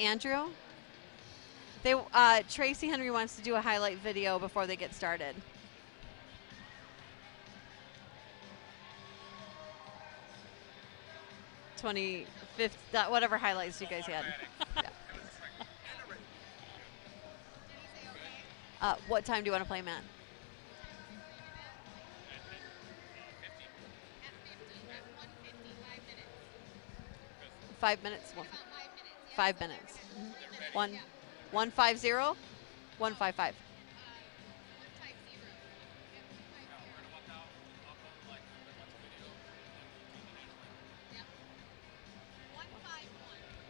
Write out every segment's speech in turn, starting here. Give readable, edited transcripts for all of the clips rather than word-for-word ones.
Andrew. They Tracy Henry wants to do a highlight video before they get started. Whatever highlights you guys had. Yeah. What time do you want to play, Matt? 5 minutes. 5 minutes. 150. 155.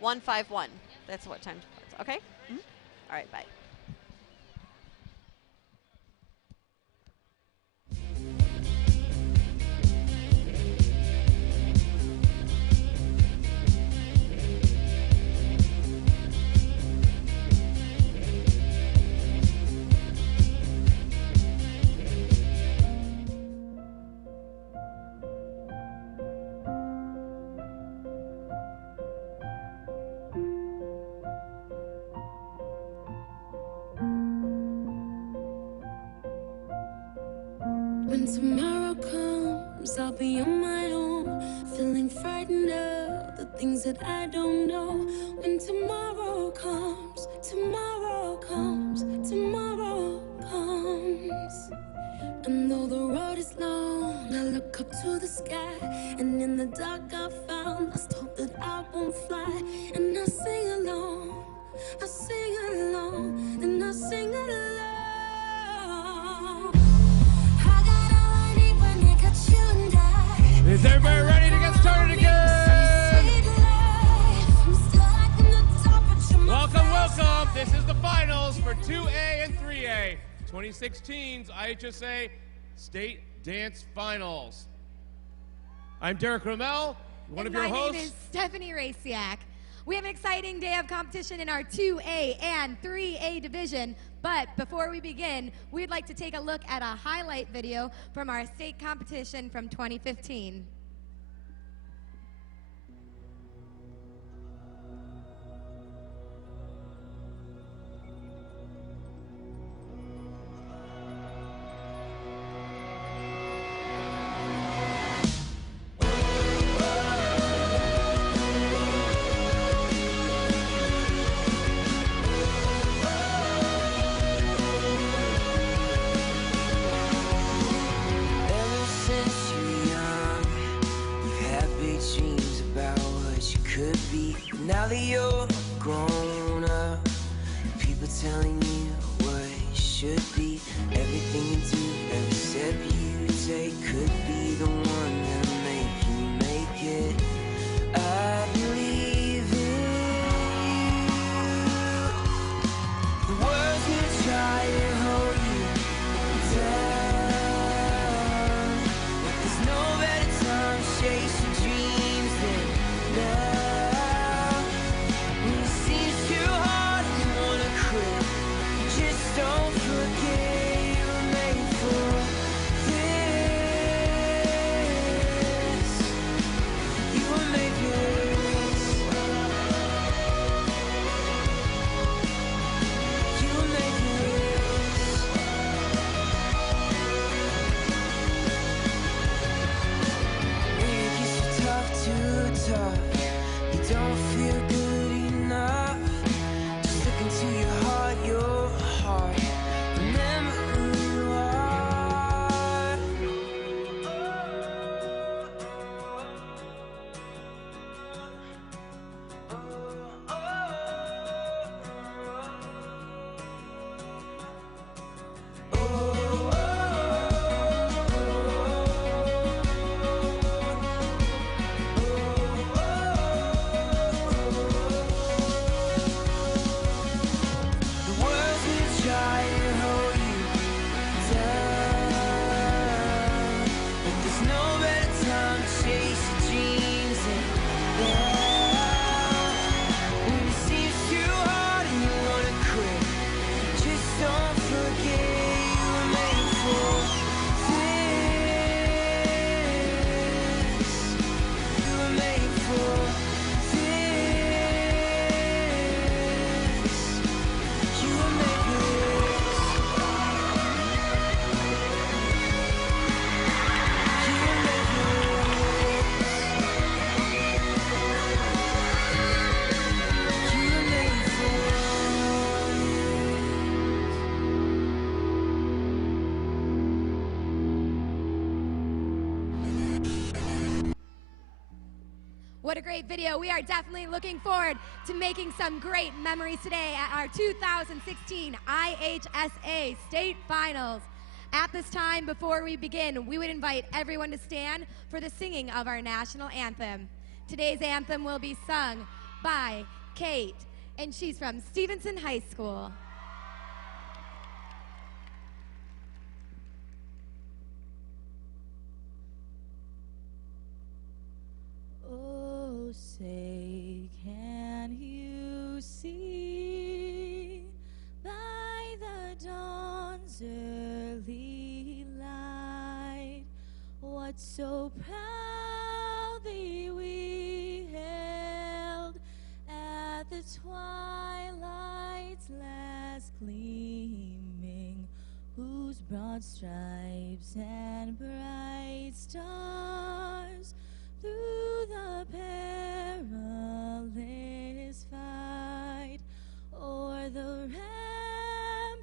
151. That's what time. Okay. Mm-hmm. All right. Bye. When tomorrow comes, I'll be on my own, feeling frightened of the things that I don't know. When tomorrow comes, tomorrow comes, tomorrow comes. And though the road is long, I look up to the sky, and in the dark I found lost hope that I won't fly. And I sing along, I sing along, and I sing along. Is everybody ready to get started again? Welcome, welcome. This is the finals for 2A and 3A, 2016's IHSA State Dance Finals. I'm Derek Rommel, one of your hosts. My name is Stephanie Raciak. We have an exciting day of competition in our 2A and 3A division. But before we begin, we'd like to take a look at a highlight video from our state competition from 2015. Now that you're grown up, people telling you what you should be. Everything you do, every step you take could be the one that'll make you make it. I believe in you. The world's gonna try to hold you down, but there's no better time to chase your dreams than now. Don't forget you were made for this. great video. We are definitely looking forward to making some great memories today at our 2016 IHSA State Finals. At this time, before we begin, we would invite everyone to stand for the singing of our national anthem. Today's anthem will be sung by Kate, and she's from Stevenson High School. Oh, say, can you see by the dawn's early light what so proudly we held at the twilight's last gleaming, whose broad stripes and bright stars through the perilous fight o'er the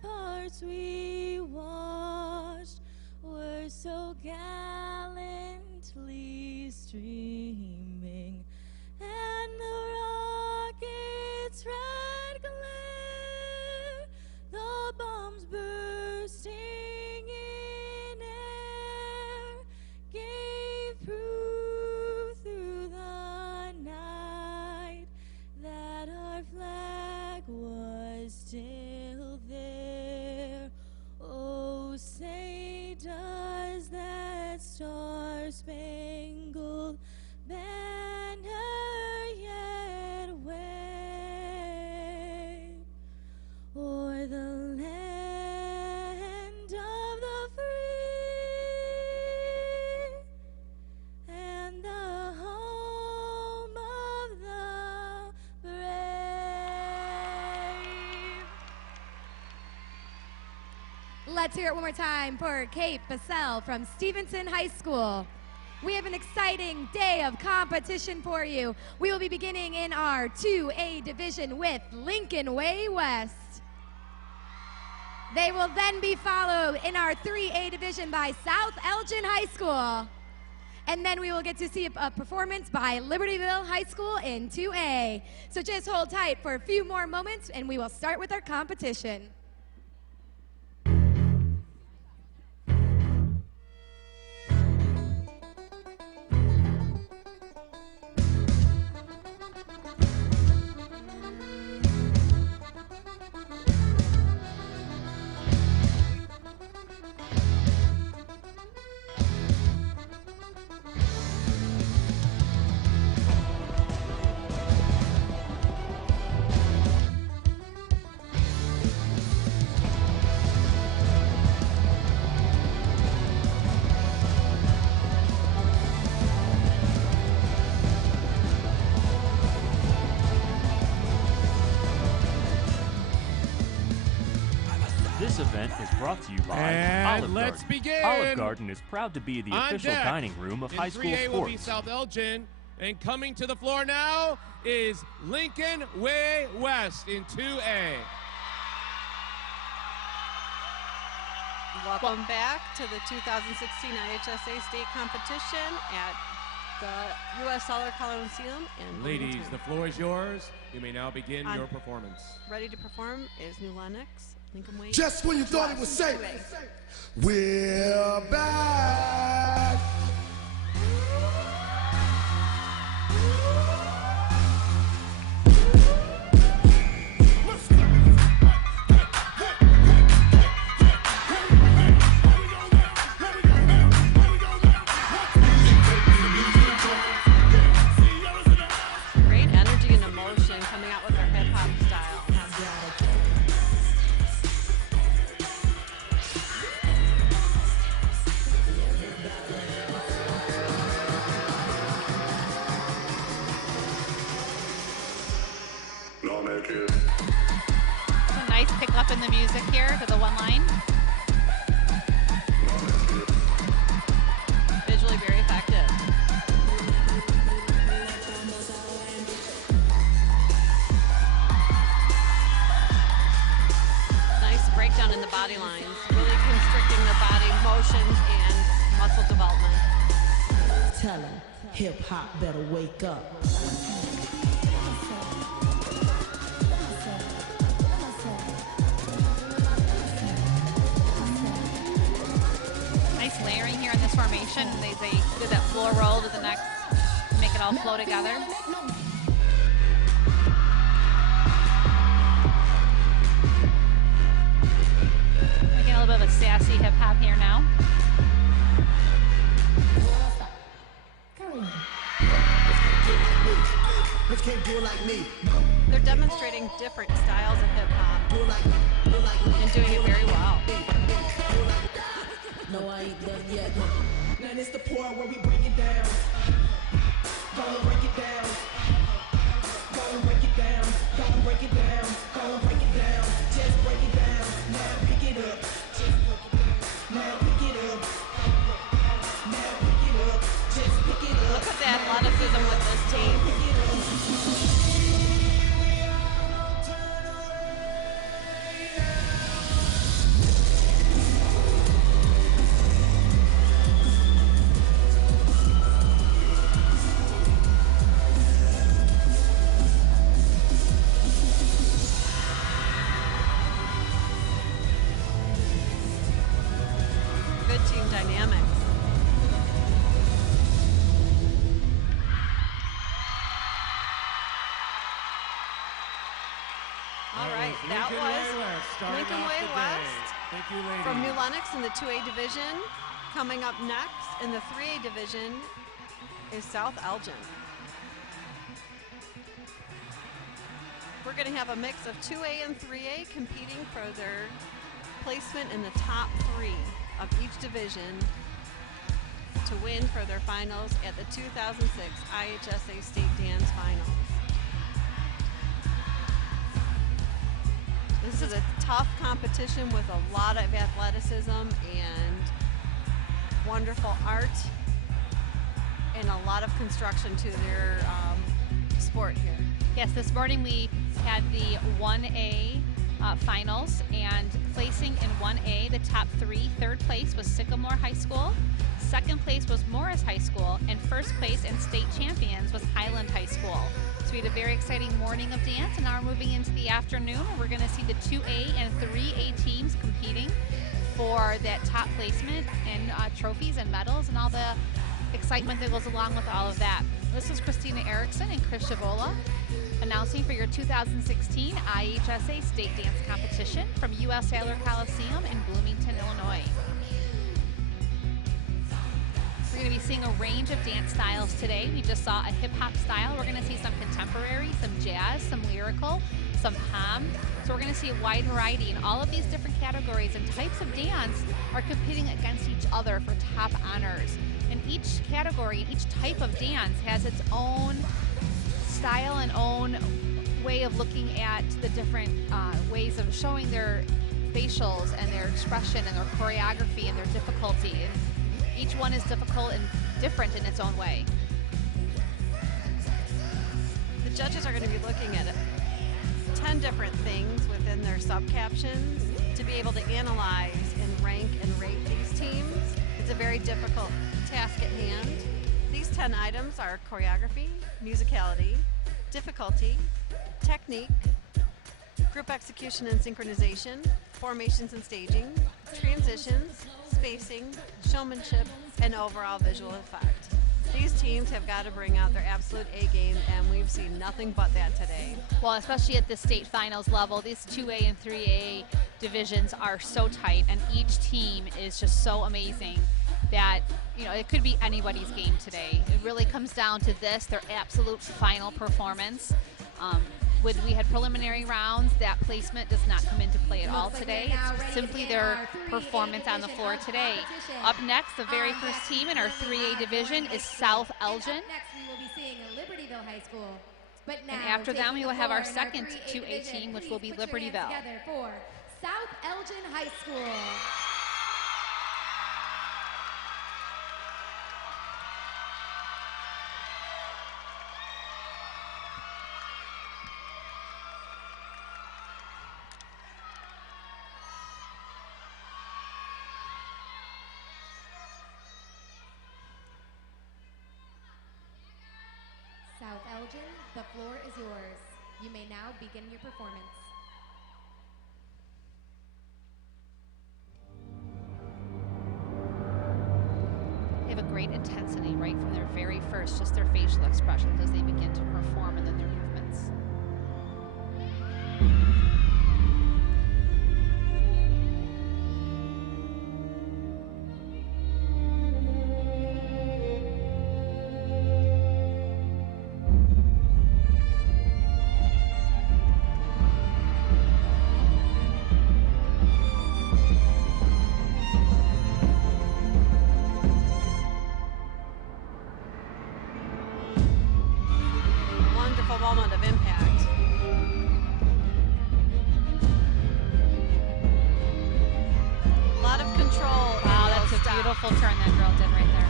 ramparts we watched were so gallantly streaming, and the rocket's red glare, the bombs bursting in air, gave proof through the night that our flag was still there. Oh, say does that star-spangled banner yet wave o'er the land of the free and the home of the brave? Let's hear it one more time for Kate Bassell from Stevenson High School. We have an exciting day of competition for you. We will be beginning in our 2A division with Lincoln Way West. They will then be followed in our 3A division by South Elgin High School. And then we will get to see a performance by Libertyville High School in 2A. So just hold tight for a few more moments and we will start with our competition. This event is brought to you by And Olive let's Garden. begin. Olive Garden is proud to be the On official deck dining room of in high school 3A will be sports. South Elgin, and coming to the floor now is Lincoln Way West in 2A. Welcome back to the 2016 IHSA State Competition at the U.S. Solar Coliseum in Ladies, Bloomington. the floor is yours. You may now begin On- your performance. Ready to perform is New Lenox, Lincoln Way. Just when you thought it was safe, 2A. we're back. Great energy and emotion coming out with our hip-hop style. Some nice pickup in the music here to the one line. Visually very effective. Nice breakdown in the body lines, really constricting the body motions and muscle development. Tell 'em hip hop better wake up. formation. And they do that floor roll to the next, make it all flow together. Making a little bit of a sassy hip hop here now. They're demonstrating different styles of hip hop and doing it very well. No, I ain't done yet. Now it's the part where we break it down. Gonna break it down. Gonna break it down. Gonna break it down. Gonna break it down. Just break it down. Now pick it up. Just break it down. Now pick it up. Now pick it up. Just pick it up. Look at the athleticism with this team. Good team dynamics. All right, that was Lincoln Way West Thank you, ladies. from New Lenox in the 2A division. Coming up next in the 3A division is South Elgin. We're going to have a mix of 2A and 3A competing for their placement in the top 3 of each division to win for their finals at the 2006 IHSA State Dance Finals. This is a tough competition with a lot of athleticism and wonderful art and a lot of construction to their sport here. Yes, this morning we had the 1A finals, and placing in 1A, the top 3, third place was Sycamore High School, second place was Morris High School, and first place and state champions was Highland High School. So we had a very exciting morning of dance, and now we're moving into the afternoon. We're going to see the 2A and 3A teams competing for that top placement and trophies and medals and all the excitement that goes along with all of that. This is Christina Erickson and Chris Shavola announcing for your 2016 IHSA State Dance Competition from U.S. Sailor Coliseum in Bloomington, Illinois. We're going to be seeing a range of dance styles today. We just saw a hip-hop style. We're going to see some contemporary, some jazz, some lyrical, some pom. So we're going to see a wide variety, and all of these different categories and types of dance are competing against each other for top honors. And each category, each type of dance has its own style and own way of looking at the different ways of showing their facials and their expression and their choreography and their difficulty. And each one is difficult and different in its own way. The judges are going to be looking at 10 different things within their sub-captions to be able to analyze and rank and rate these teams. It's a very difficult task at hand. These 10 items are choreography, musicality, difficulty, technique, group execution and synchronization, formations and staging, transitions, spacing, showmanship, and overall visual effect. These teams have got to bring out their absolute A game, and we've seen nothing but that today. Well, especially at the state finals level, these 2A and 3A divisions are so tight, and each team is just so amazing that, you know, it could be anybody's game today. It really comes down to this, their absolute final performance. We had preliminary rounds. That placement does not come into play at all today. It's simply their performance on the floor today. Up next, the very first team in our 3A division is South Elgin. Next, we will be seeing Libertyville High School. But now, And after them, we will have our second 3A 2A division. team, which Please will be put your hands Libertyville. together for South Elgin High School. South Elgin, the floor is yours. You may now begin your performance. great intensity right from their very first, just their facial expressions as they begin to perform and then their movements. Moment of impact. A lot of control. Wow, that's a beautiful turn that girl did right there.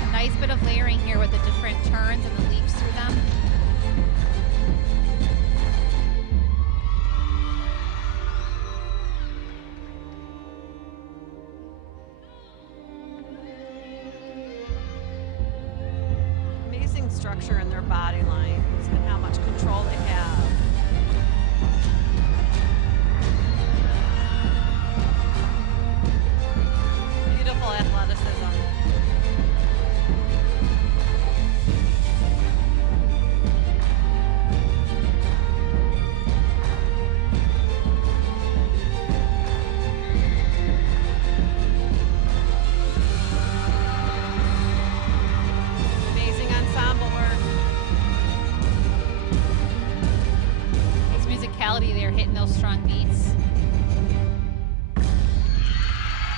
A nice bit of layering here with the different turns and the leaps through them. Structure in their body lines and how much control they have. Beautiful athleticism. They're hitting those strong beats.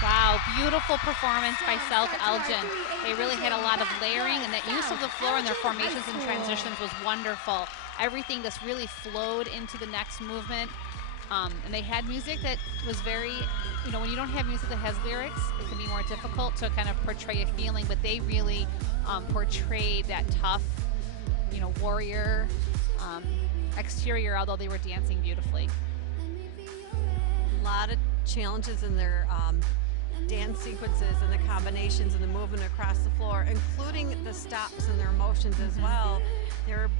Wow, beautiful performance by South Elgin. They really had a lot of layering, and that use of the floor in their formations and transitions was wonderful. Everything just really flowed into the next movement. And they had music that was very, you know, when you don't have music that has lyrics, it can be more difficult to kind of portray a feeling, but they really portrayed that tough, you know, warrior exterior, although they were dancing beautifully. A lot of challenges in their dance sequences and the combinations and the movement across the floor, including the stops and their motions as well. They're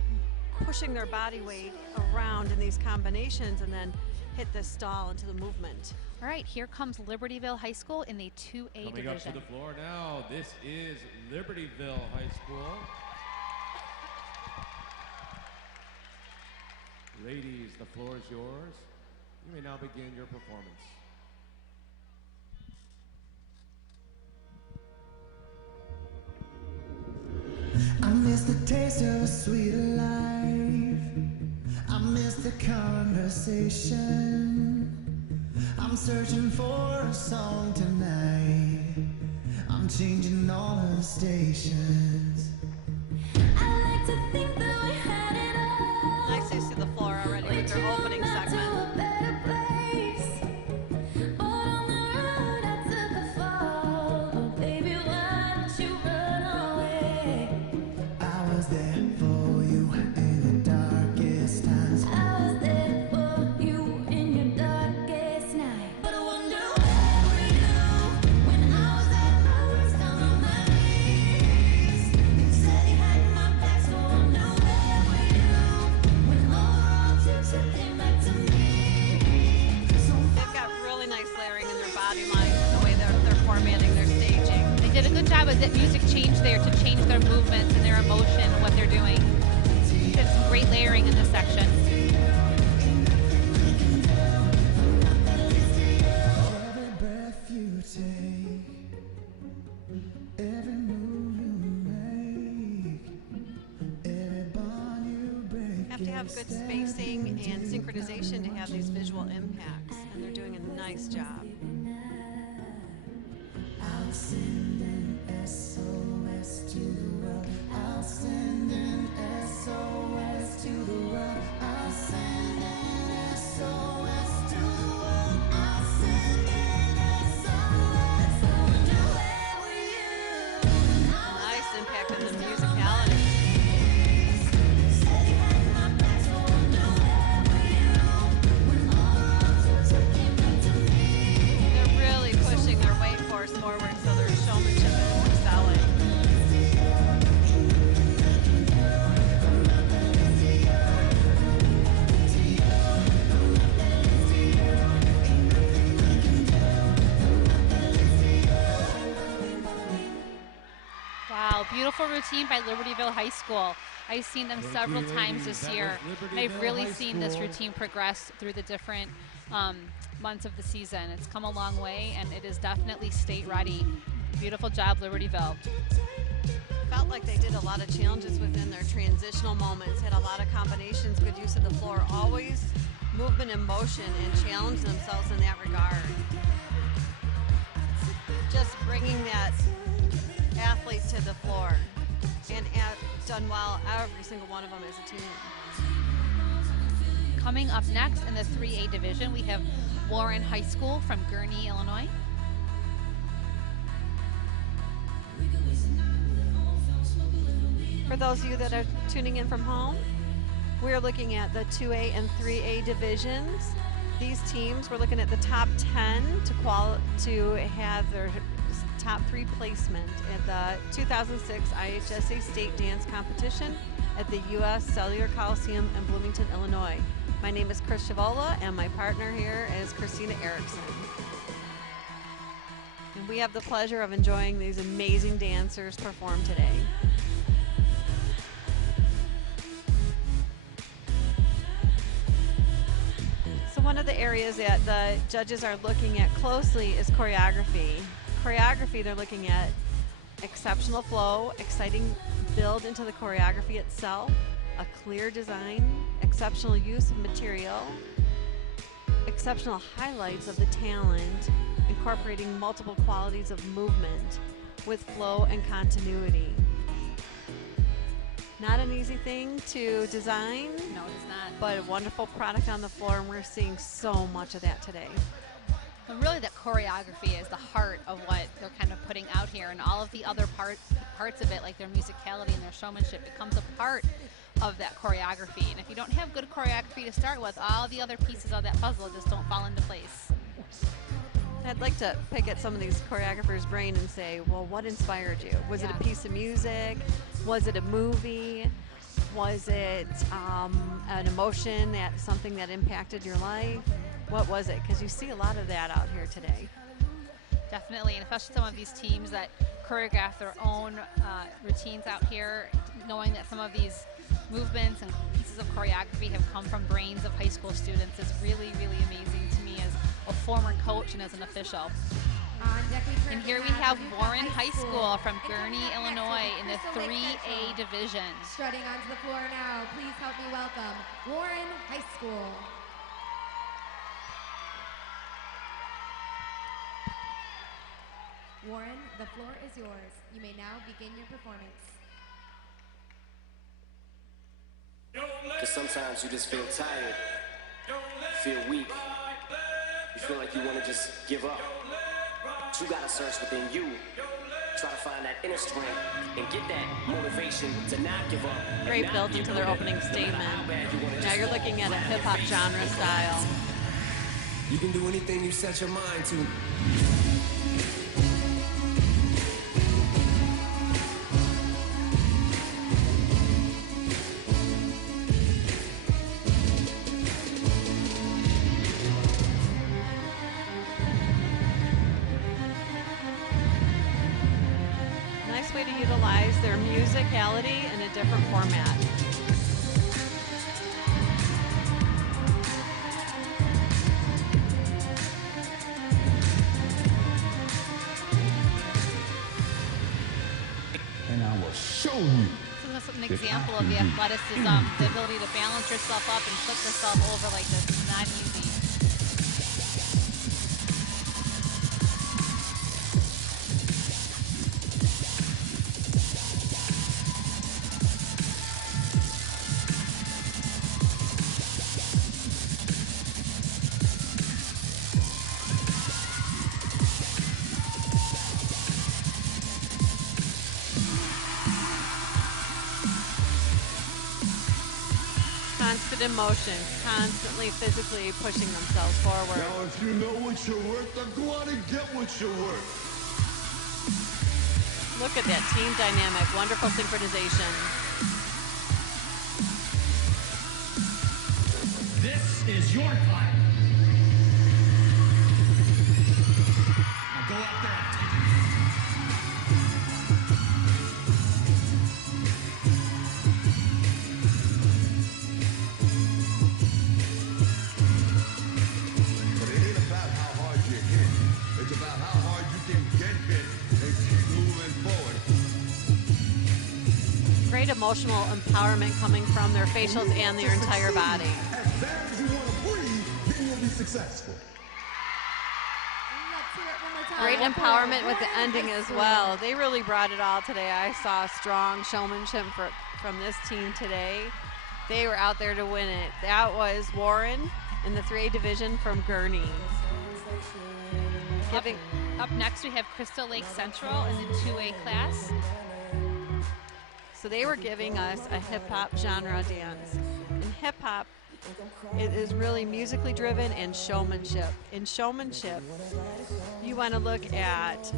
pushing their body weight around in these combinations and then hit the stall into the movement. All right, here comes Libertyville High School in the 2A Coming division. up to the floor now, this is Libertyville High School. Ladies, the floor is yours. You may now begin your performance. I miss the taste of a sweeter life. I miss the conversation. I'm searching for a song tonight. I'm changing all of the stations. I like to think that we had it all. Nice to see the floor already with their opening segment. That music changed there to change their movements and their emotion and what they're doing. Did some great layering in this section. Every breath you take, every move you make, every bond you break. Have to have good spacing and synchronization to have these visual impacts, and they're doing a nice job. I'll send an SOS to the world. I'll send an SOS to the world. I'll send an SOS to the world. I'll send an SOS. I wonder where were you? Nice impact on the musicality. Said you had my back, so I wonder where were you? When all the wrongs you took came back to me. They're really pushing their weight force forward, so their showmanship is excelling. beautiful routine by Libertyville High School. I've seen them several times this year. They've really seen this routine progress through the different months of the season. It's come a long way, and it is definitely state ready. Beautiful job, Libertyville. Felt like they did a lot of challenges within their transitional moments, had a lot of combinations, good use of the floor, always movement and motion, and challenged themselves in that regard. Just bringing that athlete to the floor, and done well, every single one of them as a team. Coming up next in the 3A division, we have Warren High School from Gurnee, Illinois. For those of you that are tuning in from home, we're looking at the 2A and 3A divisions. These teams, we're looking at the top 10 to have their top 3 placement at the 2006 IHSA State Dance Competition at the U.S. Cellular Coliseum in Bloomington, Illinois. My name is Chris Chavola, and my partner here is Christina Erickson. And we have the pleasure of enjoying these amazing dancers perform today. So one of the areas that the judges are looking at closely is choreography. Choreography, they're looking at exceptional flow, exciting build into the choreography itself, a clear design, exceptional use of material, exceptional highlights of the talent, incorporating multiple qualities of movement with flow and continuity. Not an easy thing to design. No, it's not. But a wonderful product on the floor, and we're seeing so much of that today. And really, that choreography is the heart of what they're kind of putting out here, and all of the other parts of it, like their musicality and their showmanship, becomes a part of that choreography. And if you don't have good choreography to start with, all the other pieces of that puzzle just don't fall into place. I'd like to pick at some of these choreographers' brain and say, well, what inspired you? Was it a piece of music? Was it a movie? Was it an emotion, something that impacted your life? What was it? Because you see a lot of that out here today. Definitely, and especially some of these teams that choreograph their own routines out here, knowing that some of these movements and pieces of choreography have come from brains of high school students is really, really amazing to me as a former coach and as an official. And here we have Warren High School from Gurnee, Illinois in the 3A division. Strutting onto the floor now, please help me welcome Warren High School. Warren, the floor is yours. You may now begin your performance. Because sometimes you just feel tired, you feel weak, you feel like you want to just give up. But you gotta search within you, try to find that inner strength and get that motivation to not give up. Great build into their opening statement. Now you're looking at a hip-hop genre style. You can do anything you set your mind to. Way to utilize their musicality in a different format. And I will show you. So this is an example of the athleticism, the ability to balance yourself up and flip yourself over like this is not easy. Constant emotion, constantly physically pushing themselves forward. Now, if you know what you're worth, then go out and get what you're worth. Look at that team dynamic, wonderful synchronization. This is your time. Now go out there and take it. emotional empowerment coming from their facials and their entire body. As bad as you want to breathe, then you'll be successful. Let's hear it one more time. Great For empowerment with the Vernon ending High as School. well. They really brought it all today. I saw strong showmanship from this team today. They were out there to win it. That was Warren in the 3A division from Gurney. Up next, we have Crystal Lake Central in the 2A class. So they were giving us a hip-hop genre dance. In hip-hop, it is really musically driven and showmanship. In showmanship, you want to look at,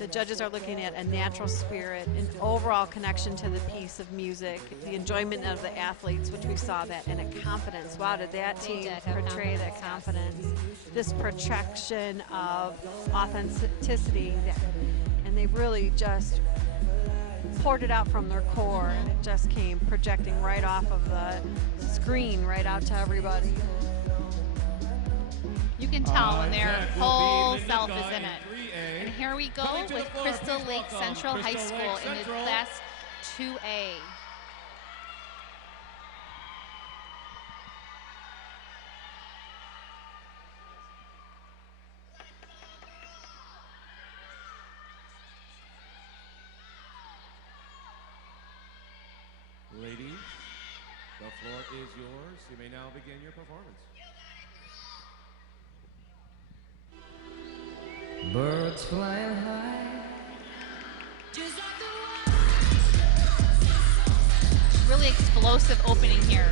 the judges are looking at a natural spirit, an overall connection to the piece of music, the enjoyment of the athletes, which we saw that, and a confidence. Wow, did that team portray that confidence? This projection of authenticity, and they really just poured it out from their core, and it just came projecting right off of the screen right out to everybody. You can tell when their Next will be whole Manuka self is in in it. 3A. And here we go Coming to the with floor, Crystal please Lake welcome Central High Crystal School Lake in the Central. class 2A. Ladies, the floor is yours. You may now begin your performance. Birds flying high. Really explosive opening here.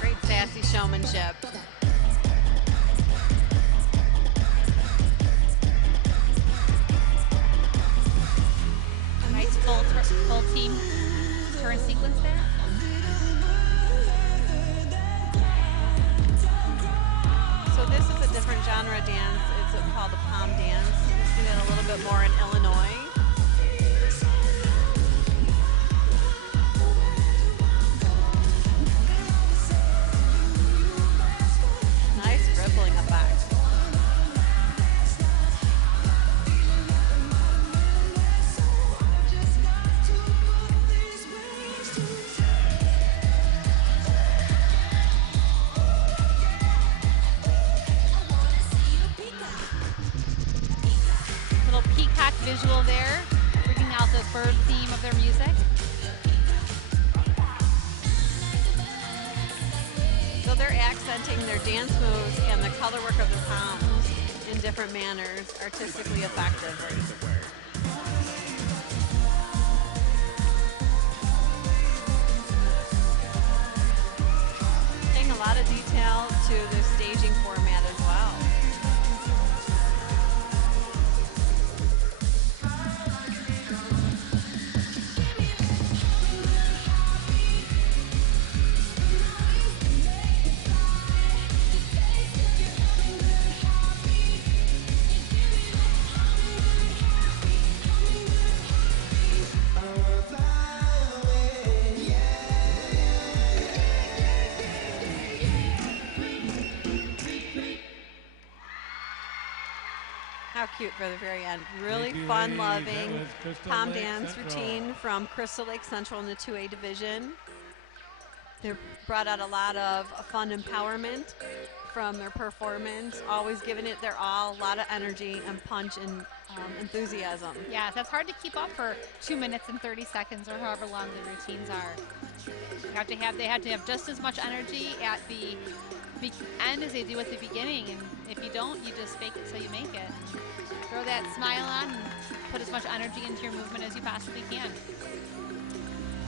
Great sassy showmanship. A nice full team turn sequence there. So this is a different genre dance. It's called a palm dance. You see that a little bit more in Illinois. Nice rippling effect. Little peacock visual there, bringing out the bird theme of their music. So they're accenting their dance moves and the color work of the palms in different manners, artistically effectively. Paying a lot of detail to the staging format as well. How cute for the very end. Really Thank you, fun-loving ladies. That was Crystal palm Lake dance Central. routine from Crystal Lake Central in the 2A division. They brought out a lot of fun empowerment from their performance, always giving it their all, a lot of energy and punch and enthusiasm. Yes, that's hard to keep up for 2 minutes and 30 seconds or however long the routines are. They have to have just as much energy at the end as they do at the beginning, and if you don't, you just fake it so you make it. Throw that smile on and put as much energy into your movement as you possibly can.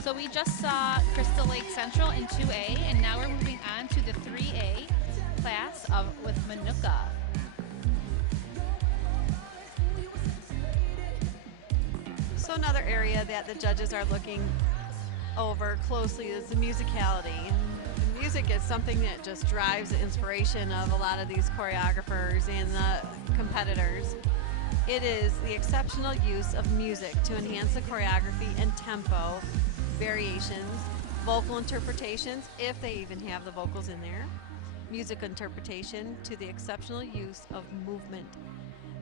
So we just saw Crystal Lake Central in 2A, and now we're moving on to the 3A class with Manuka. So another area that the judges are looking over closely is the musicality. The music is something that just drives the inspiration of a lot of these choreographers and the competitors. It is the exceptional use of music to enhance the choreography and tempo variations vocal interpretations, if they even have the vocals in there, music interpretation, to the exceptional use of movement.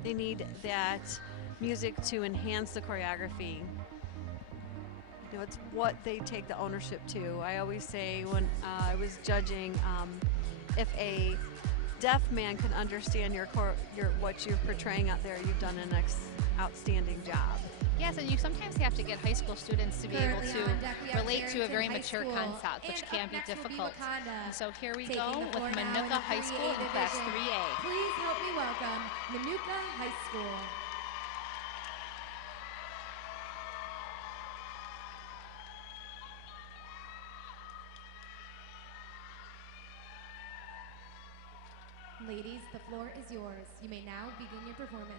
They need that music to enhance the choreography. You know, it's what they take the ownership to. I always say when I was judging, if a deaf man can understand your what you're portraying out there, you've done an outstanding job. Yes, and you sometimes have to get high school students to be able to relate to a very mature concept, which can be difficult. And so here we go with Manuka High School in Class 3A. Please help me welcome Manuka High School. Ladies, the floor is yours. You may now begin your performance.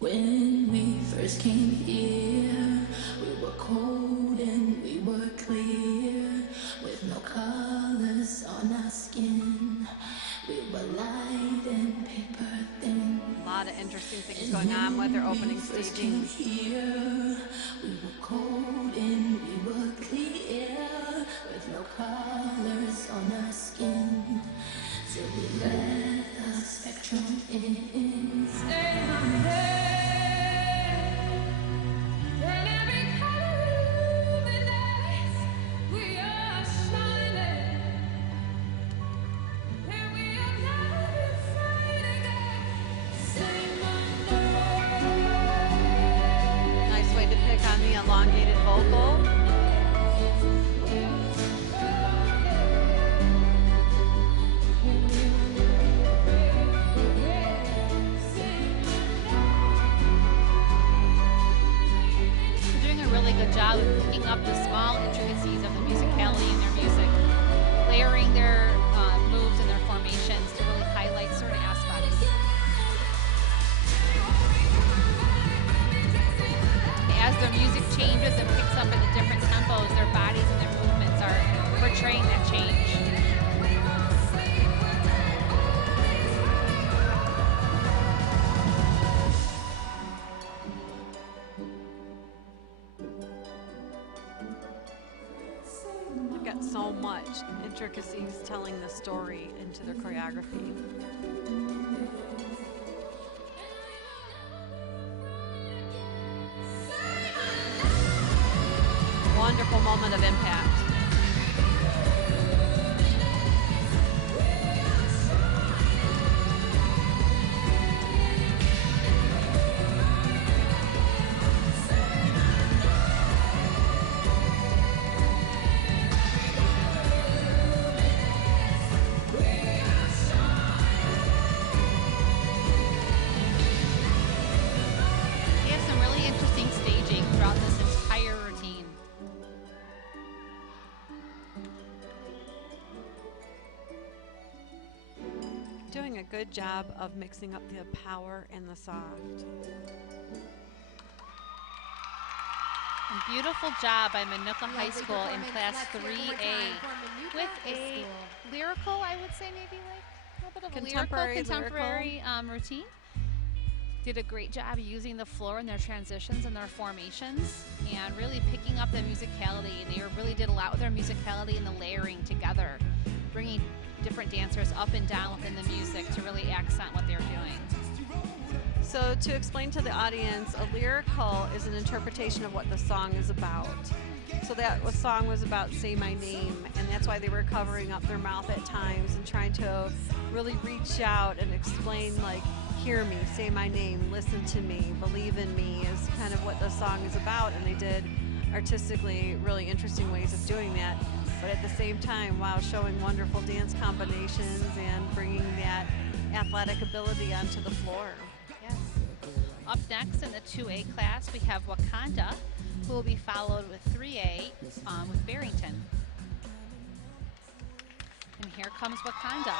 When we first came here, we were cold and we were clear, with no colors on our skin. We were light and paper thin. A lot of interesting things going on with their opening staging. Here, we were cold and we were clear, with no colors on our skin. Till we let the spectrum in. Stay my head. Elongated vocal. They're doing a really good job of picking up the small intricacies of the musicality in their music, layering their moves and their formations to really highlight certain aspects. As their music changes and picks up into different tempos, their bodies and their movements are portraying that change. They've got so much intricacies telling the story into their choreography. Wonderful moment of impact. They have some really interesting staging throughout this entire routine. Doing a good job of mixing up the power and the soft. A beautiful job by Manuka High School in Class 3A with a lyrical, I would say maybe like a little bit of a contemporary routine. Did a great job using the floor in their transitions and their formations and really picking up the musicality. They really did a lot with their musicality and the layering together, bringing different dancers up and down within the music to really accent what they're doing. So to explain to the audience, a lyrical is an interpretation of what the song is about. So that song was about Say My Name, and that's why they were covering up their mouth at times and trying to really reach out and explain, like, hear me, say my name, listen to me, believe in me is kind of what the song is about, and they did artistically really interesting ways of doing that, but at the same time while showing wonderful dance combinations and bringing that athletic ability onto the floor. Yes. Up next in the 2A class, we have Wauconda, who will be followed with 3A with Barrington. And here comes Wauconda.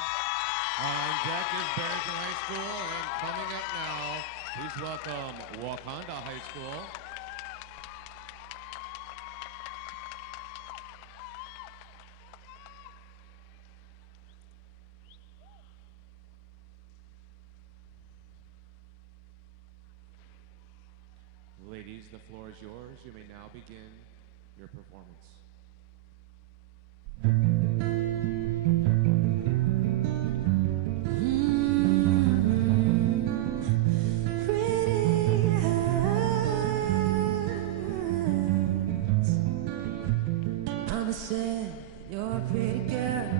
On deck is Barrington High School, and coming up now, please welcome Wauconda High School. Ladies, the floor is yours. You may now begin your performance. You're a pretty girl,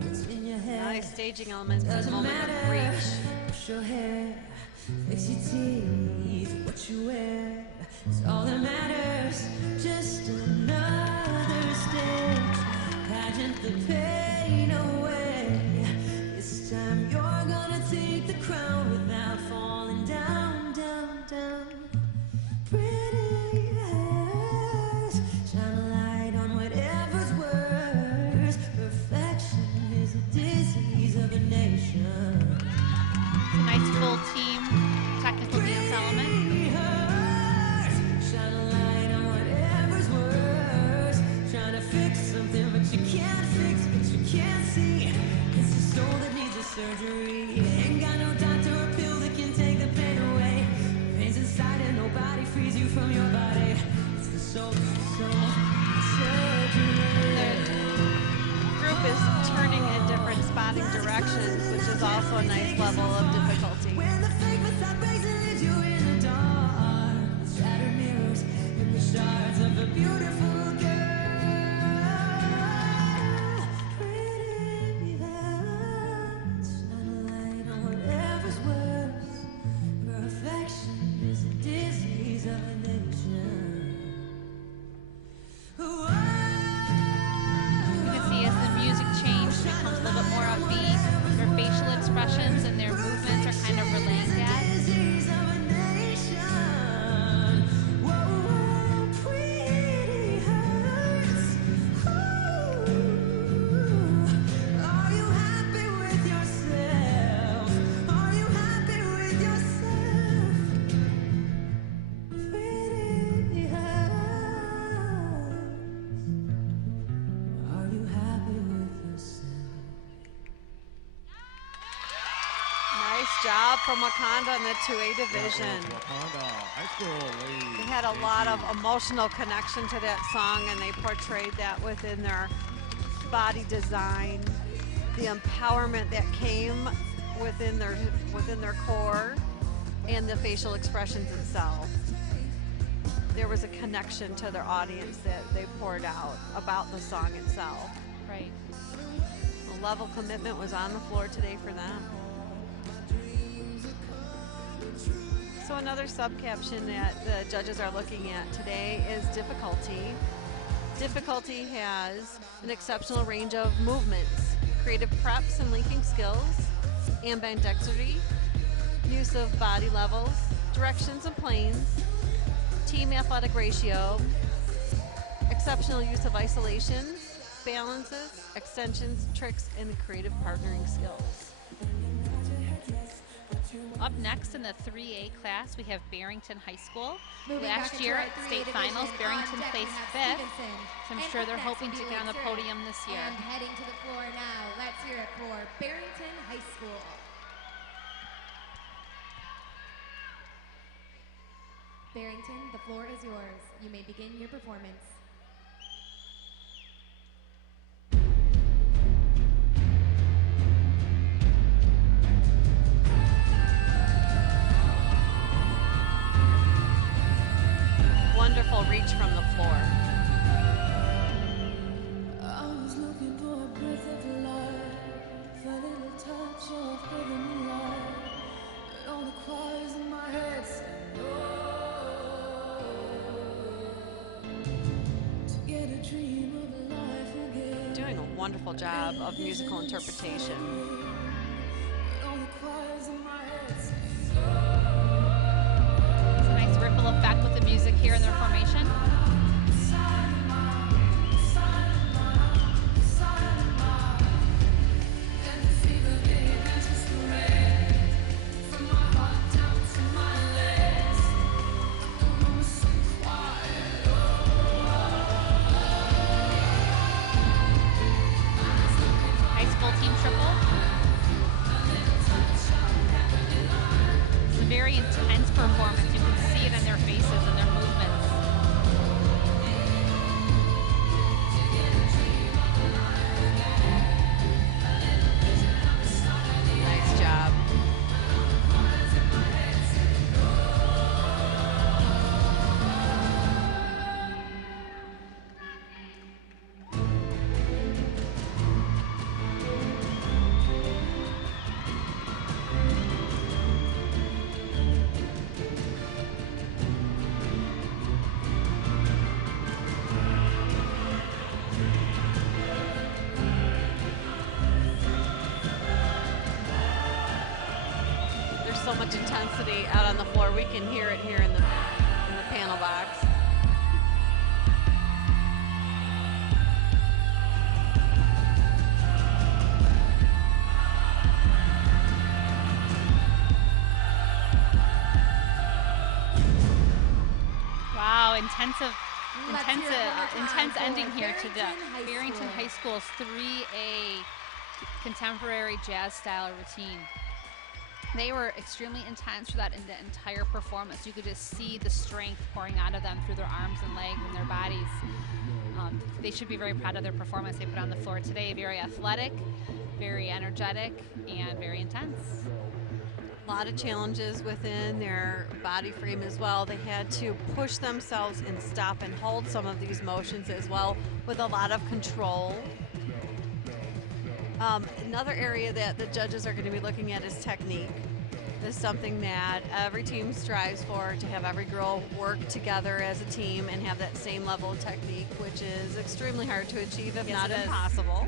what's in your head? Nice staging elements, a moment of reach. Brush your hair, fix your teeth, what you wear, it's all that matters. Just another stage, pageant the pain away. This time you're gonna take the crown without falling down, down, down. Pretty eyes, shine a light on whatever's worse. Perfection is a disease of a nation. A nice full team technical dance element. Shine a light on whatever's worse. Trying to fix something but you can't fix, but you can't see. It's the soul that needs a surgery. Ain't got no doctor or pill that can take the pain away. Pain's inside and nobody frees you from your body. It's the soul, surgery. The group is turning in different spotting directions, which is also a nice level of difficulty. When the fake facade breaks and leaves you in the dark, the shattered mirrors and the shards of a beautiful girl. Pretty eyes, shine a light on whatever's worse. Perfection is a disease of a nation. You can see as the music changes, it becomes a little bit more upbeat. Their facial expressions and their movements are kind of relaying that. Disease of a nation. Whoa, pretty eyes. Are you happy with yourself? Are you happy with yourself? Pretty eyes. Are you happy with yourself? Nice job from Wauconda in the 2A division. Wauconda High School lead. They had a lot of emotional connection to that song, and they portrayed that within their body design, the empowerment that came within their core, and the facial expressions itself. There was a connection to their audience that they poured out about the song itself. Right. The level commitment was on the floor today for them. So another subcaption that the judges are looking at today is difficulty. Difficulty has an exceptional range of movements, creative preps and linking skills, ambidextrity, use of body levels, directions and planes, team athletic ratio, exceptional use of isolations, balances, extensions, tricks, and creative partnering skills. Up next in the 3A class, we have Barrington High School. Moving back Last into year our at 3A state division, finals, on Barrington deck we placed have 5th. Stevenson. So I'm And sure up they're next hoping we to do get on the Zurich. podium this year. And heading to the floor now, let's hear it for Barrington High School. Barrington, the floor is yours. You may begin your performance. Wonderful reach from the floor. I was looking for a breath of life, a little touch of heavenly light, and all the choirs in my head said no. To get a dream of a life again. Doing a wonderful job of musical interpretation. All the choirs in my head said It's a nice ripple effect with the music here in their formation. Nice full team triple. so much intensity out on the floor. We can hear it here in the panel box. Wow, intense ending here to the Barrington High School's 3A contemporary jazz style routine. They were extremely intense for that in the entire performance. You could just see the strength pouring out of them through their arms and legs and their bodies. They should be very proud of their performance they put on the floor today. Very athletic, very energetic, and very intense. A lot of challenges within their body frame as well. They had to push themselves and stop and hold some of these motions as well with a lot of control. Another area that the judges are going to be looking at is technique. This is something that every team strives for, to have every girl work together as a team and have that same level of technique, which is extremely hard to achieve, if not impossible.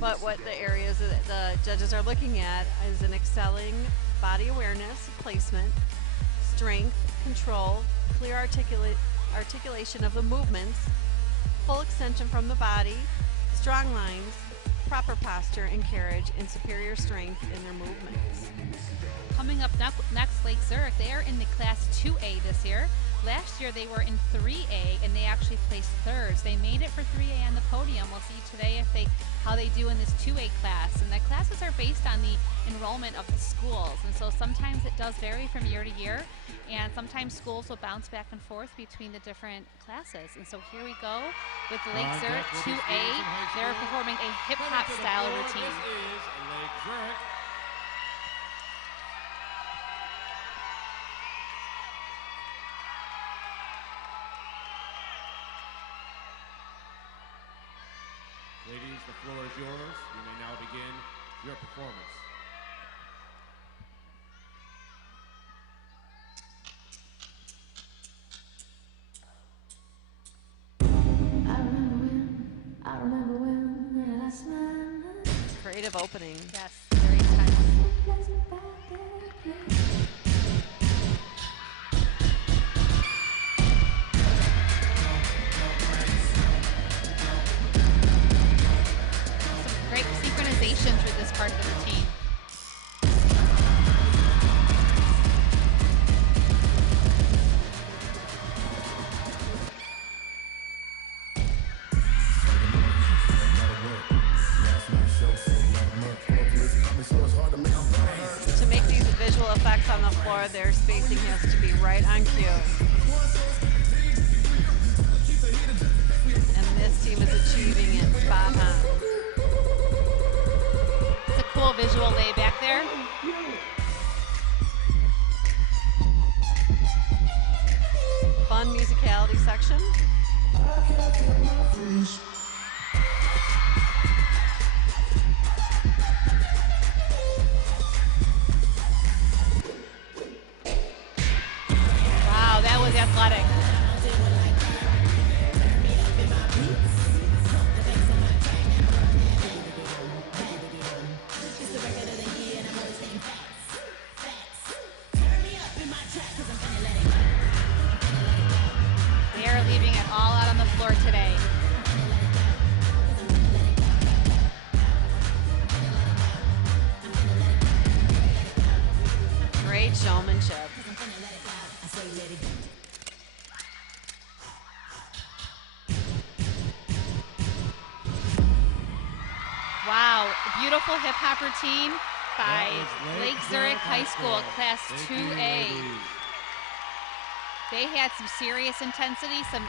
But what the areas that the judges are looking at is an excelling body awareness, placement, strength, control, clear articulation of the movements, full extension from the body, strong lines, proper posture and carriage, and superior strength in their movements. Coming up next, Lake Zurich. They are in the Class 2A this year. Last year they were in 3A and they actually placed thirds. They made it for 3A on the podium. We'll see today how they do in this 2A class. And the classes are based on the enrollment of the schools. And so sometimes it does vary from year to year. And sometimes schools will bounce back and forth between the different classes. And so here we go with Lake Zurich 2A. They're performing a hip-hop style routine. This is Lake Zurich. Ladies, the floor is yours. You may now begin your performance. I remember when last night. Creative opening. Yes, very intense. Great synchronization through this part of the routine. To make these visual effects on the floor, their spacing has to be right on cue. And this team is achieving it spot on. It's a cool visual lay back there. Fun musicality section. Wow, that was athletic. They are leaving it all out on the floor today. Great showmanship. Wow, beautiful hip hop routine by Lake Zurich High School, Class 2A. They had some serious intensity, some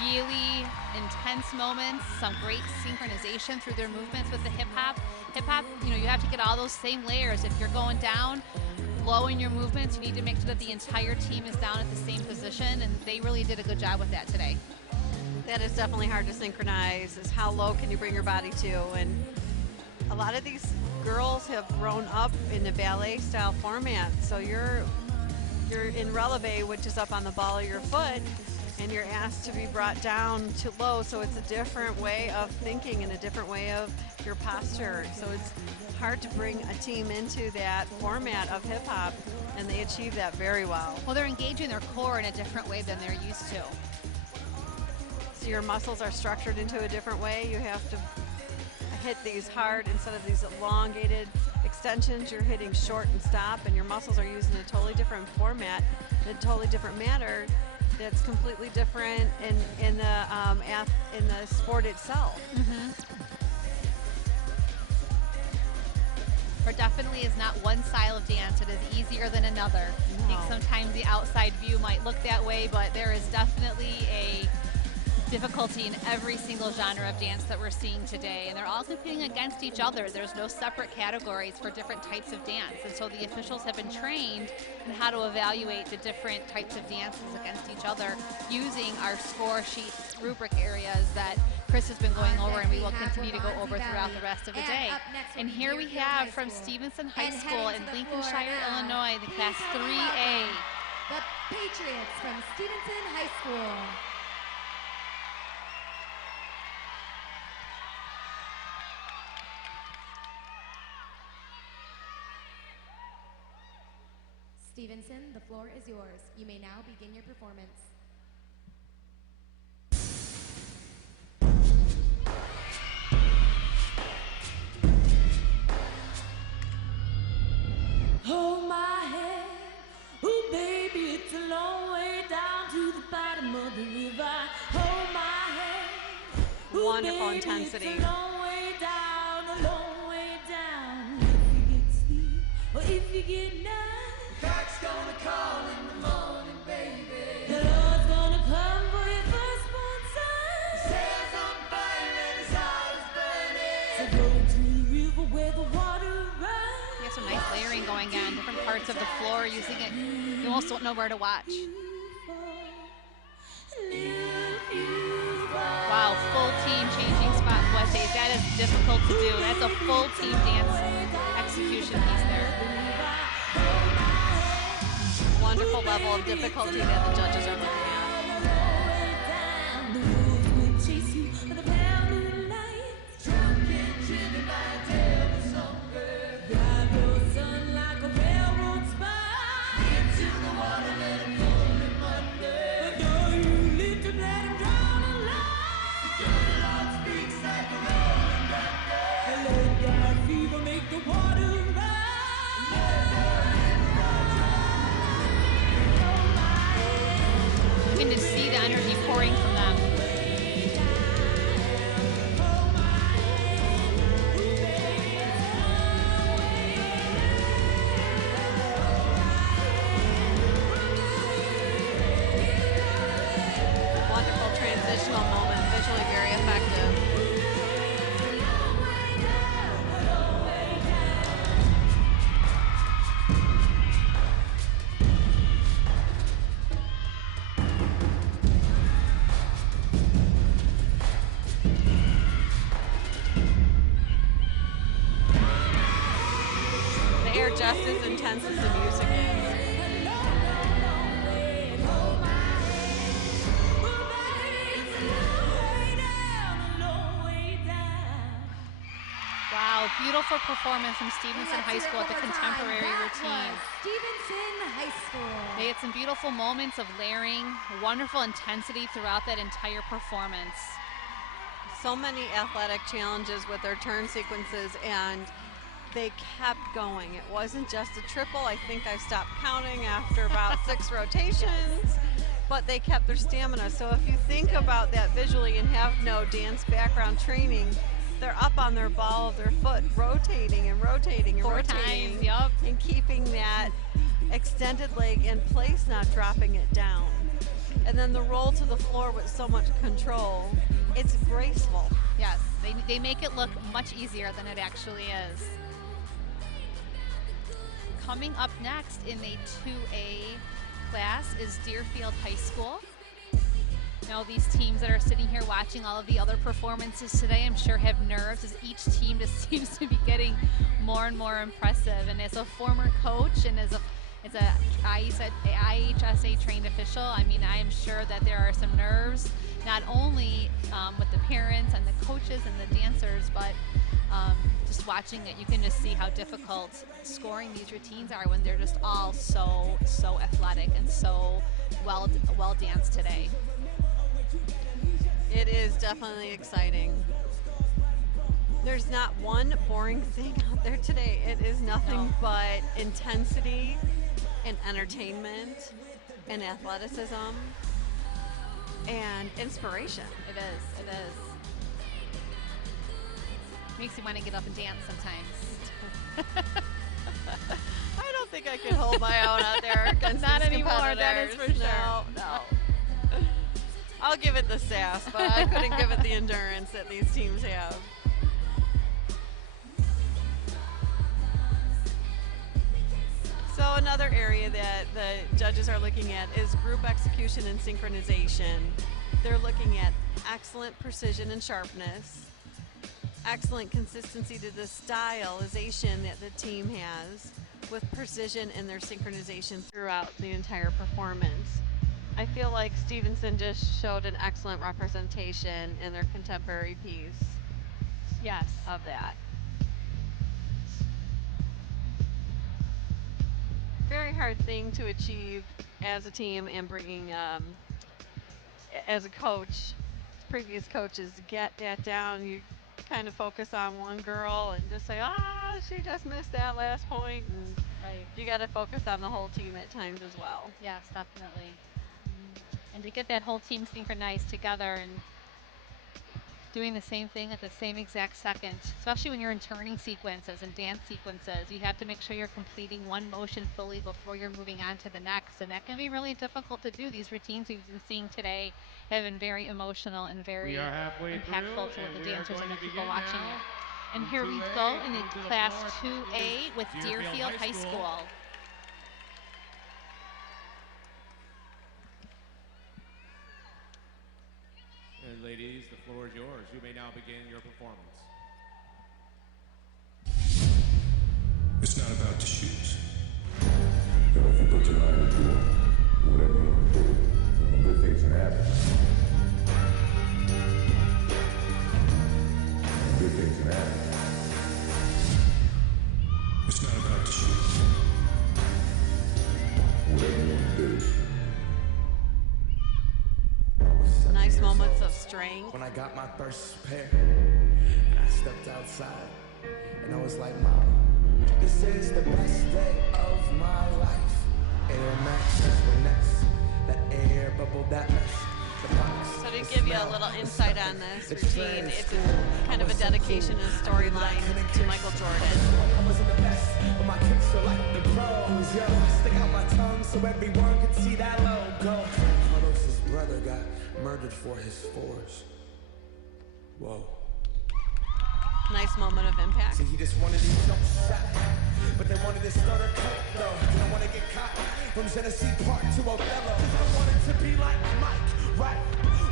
really intense moments, some great synchronization through their movements with the hip hop. Hip hop, you have to get all those same layers. If you're going down low in your movements, you need to make sure that the entire team is down at the same position, and they really did a good job with that today. That is definitely hard to synchronize, is how low can you bring your body to. And a lot of these girls have grown up in the ballet style format. So you're in releve, which is up on the ball of your foot, and you're asked to be brought down to low, so it's a different way of thinking and a different way of your posture. So it's hard to bring a team into that format of hip hop, and they achieve that very well. Well, they're engaging their core in a different way than they're used to. So your muscles are structured into a different way. You have to hit these hard instead of these elongated extensions. You're hitting short and stop, and your muscles are used in a totally different format, in a totally different manner. That's completely different in the sport itself. There definitely is not one style of dance that is easier than another. I think sometimes the outside view might look that way, but there is definitely a difficulty in every single genre of dance that we're seeing today, and they're all competing against each other. There's no separate categories for different types of dance, and so the officials have been trained in how to evaluate the different types of dances against each other using our score sheet rubric areas that Chris has been going over, and we will continue to go over throughout the rest of the day. And here we have from Stevenson High School in Lincolnshire, Illinois, the Class 3A. The Patriots from Stevenson High School. Stevenson, the floor is yours. You may now begin your performance. Hold my hand, ooh baby, it's a long way down to the bottom of the river. Hold my hand, ooh Wonderful baby, intensity. It's a long way down, a long way down. If you get sleep or if you get night, God's gonna call in the morning, baby. The Lord's gonna come for your firstborn son. His hair's on fire and his heart is burning. So go to the river where the water runs. We have some nice layering going on, different parts of the floor, using it. You almost don't know where to watch. Wow, full team changing spot Wednesdays. That is difficult to do. That's a full team dance execution piece there. Wonderful level of difficulty that the judges are looking at. You can just see the energy pouring from them. Wonderful transitional moment, visually very effective. Just as intense as the music is. Wow, beautiful performance from Stevenson High School at the contemporary routine. Stevenson High School. They had some beautiful moments of layering, wonderful intensity throughout that entire performance. So many athletic challenges with their turn sequences, and they kept going. It wasn't just a triple. I think I stopped counting after about 6 rotations, but they kept their stamina. So if you think about that visually and have no dance background training, they're up on their ball of their foot, rotating and rotating and 4 rotating. times, yep. And keeping that extended leg in place, not dropping it down. And then the roll to the floor with so much control. It's graceful. Yes, they make it look much easier than it actually is. Coming up next in the 2A class is Deerfield High School. Now these teams that are sitting here watching all of the other performances today, I'm sure have nerves, as each team just seems to be getting more and more impressive. And as a former coach and as a It's a IHSA trained official. I mean, I am sure that there are some nerves, not only with the parents and the coaches and the dancers, but just watching it, you can just see how difficult scoring these routines are when they're just all so athletic and so well danced today. It is definitely exciting. There's not one boring thing out there today. It is nothing but intensity and entertainment and athleticism and inspiration. It is. Makes you want to get up and dance sometimes. I don't think I could hold my own out there against Not these anymore, that is competitors. for sure. No. I'll give it the sass, but I couldn't give it the endurance that these teams have. So another area that the judges are looking at is group execution and synchronization. They're looking at excellent precision and sharpness, excellent consistency to the stylization that the team has, with precision in their synchronization throughout the entire performance. I feel like Stevenson just showed an excellent representation in their contemporary piece. Yes. Of that. Very hard thing to achieve as a team and bringing, as a coach, previous coaches, to get that down. You kind of focus on one girl and just say, she just missed that last point. And right. You got to focus on the whole team at times as well. Yes, definitely. And to get that whole team synchronized together and doing the same thing at the same exact second, especially when you're in turning sequences and dance sequences, you have to make sure you're completing one motion fully before you're moving on to the next, and that can be really difficult to do. These routines we've been seeing today have been very emotional and very impactful to the dancers and the people watching it. And here we go in the Class 2A with Deerfield High School. And ladies, the floor is yours. You may now begin your performance. It's not about the shoes. If you put your mind to it, whatever you want to do, good things can happen. Good things can happen. It's not about the shoes. Whatever you want to do. Nice moments of strength. When I got my first pair, and I stepped outside, and I was like, Mama, this is the best day of my life. Air Max, finesse, the air bubble that mesh. So to give you a little insight on this routine, it's kind of a dedication and storyline to Michael Jordan. I wasn't the best, but my kicks are like the pros, yo. Stick out my tongue so everyone can see that logo. Carlos's brother got murdered for his fours. Whoa. Nice moment of impact. See, he just wanted his jump shot, but they wanted his stutter cut, though. Didn't want to get caught from Genesee Park to Othello. I wanted to be like Mike, right?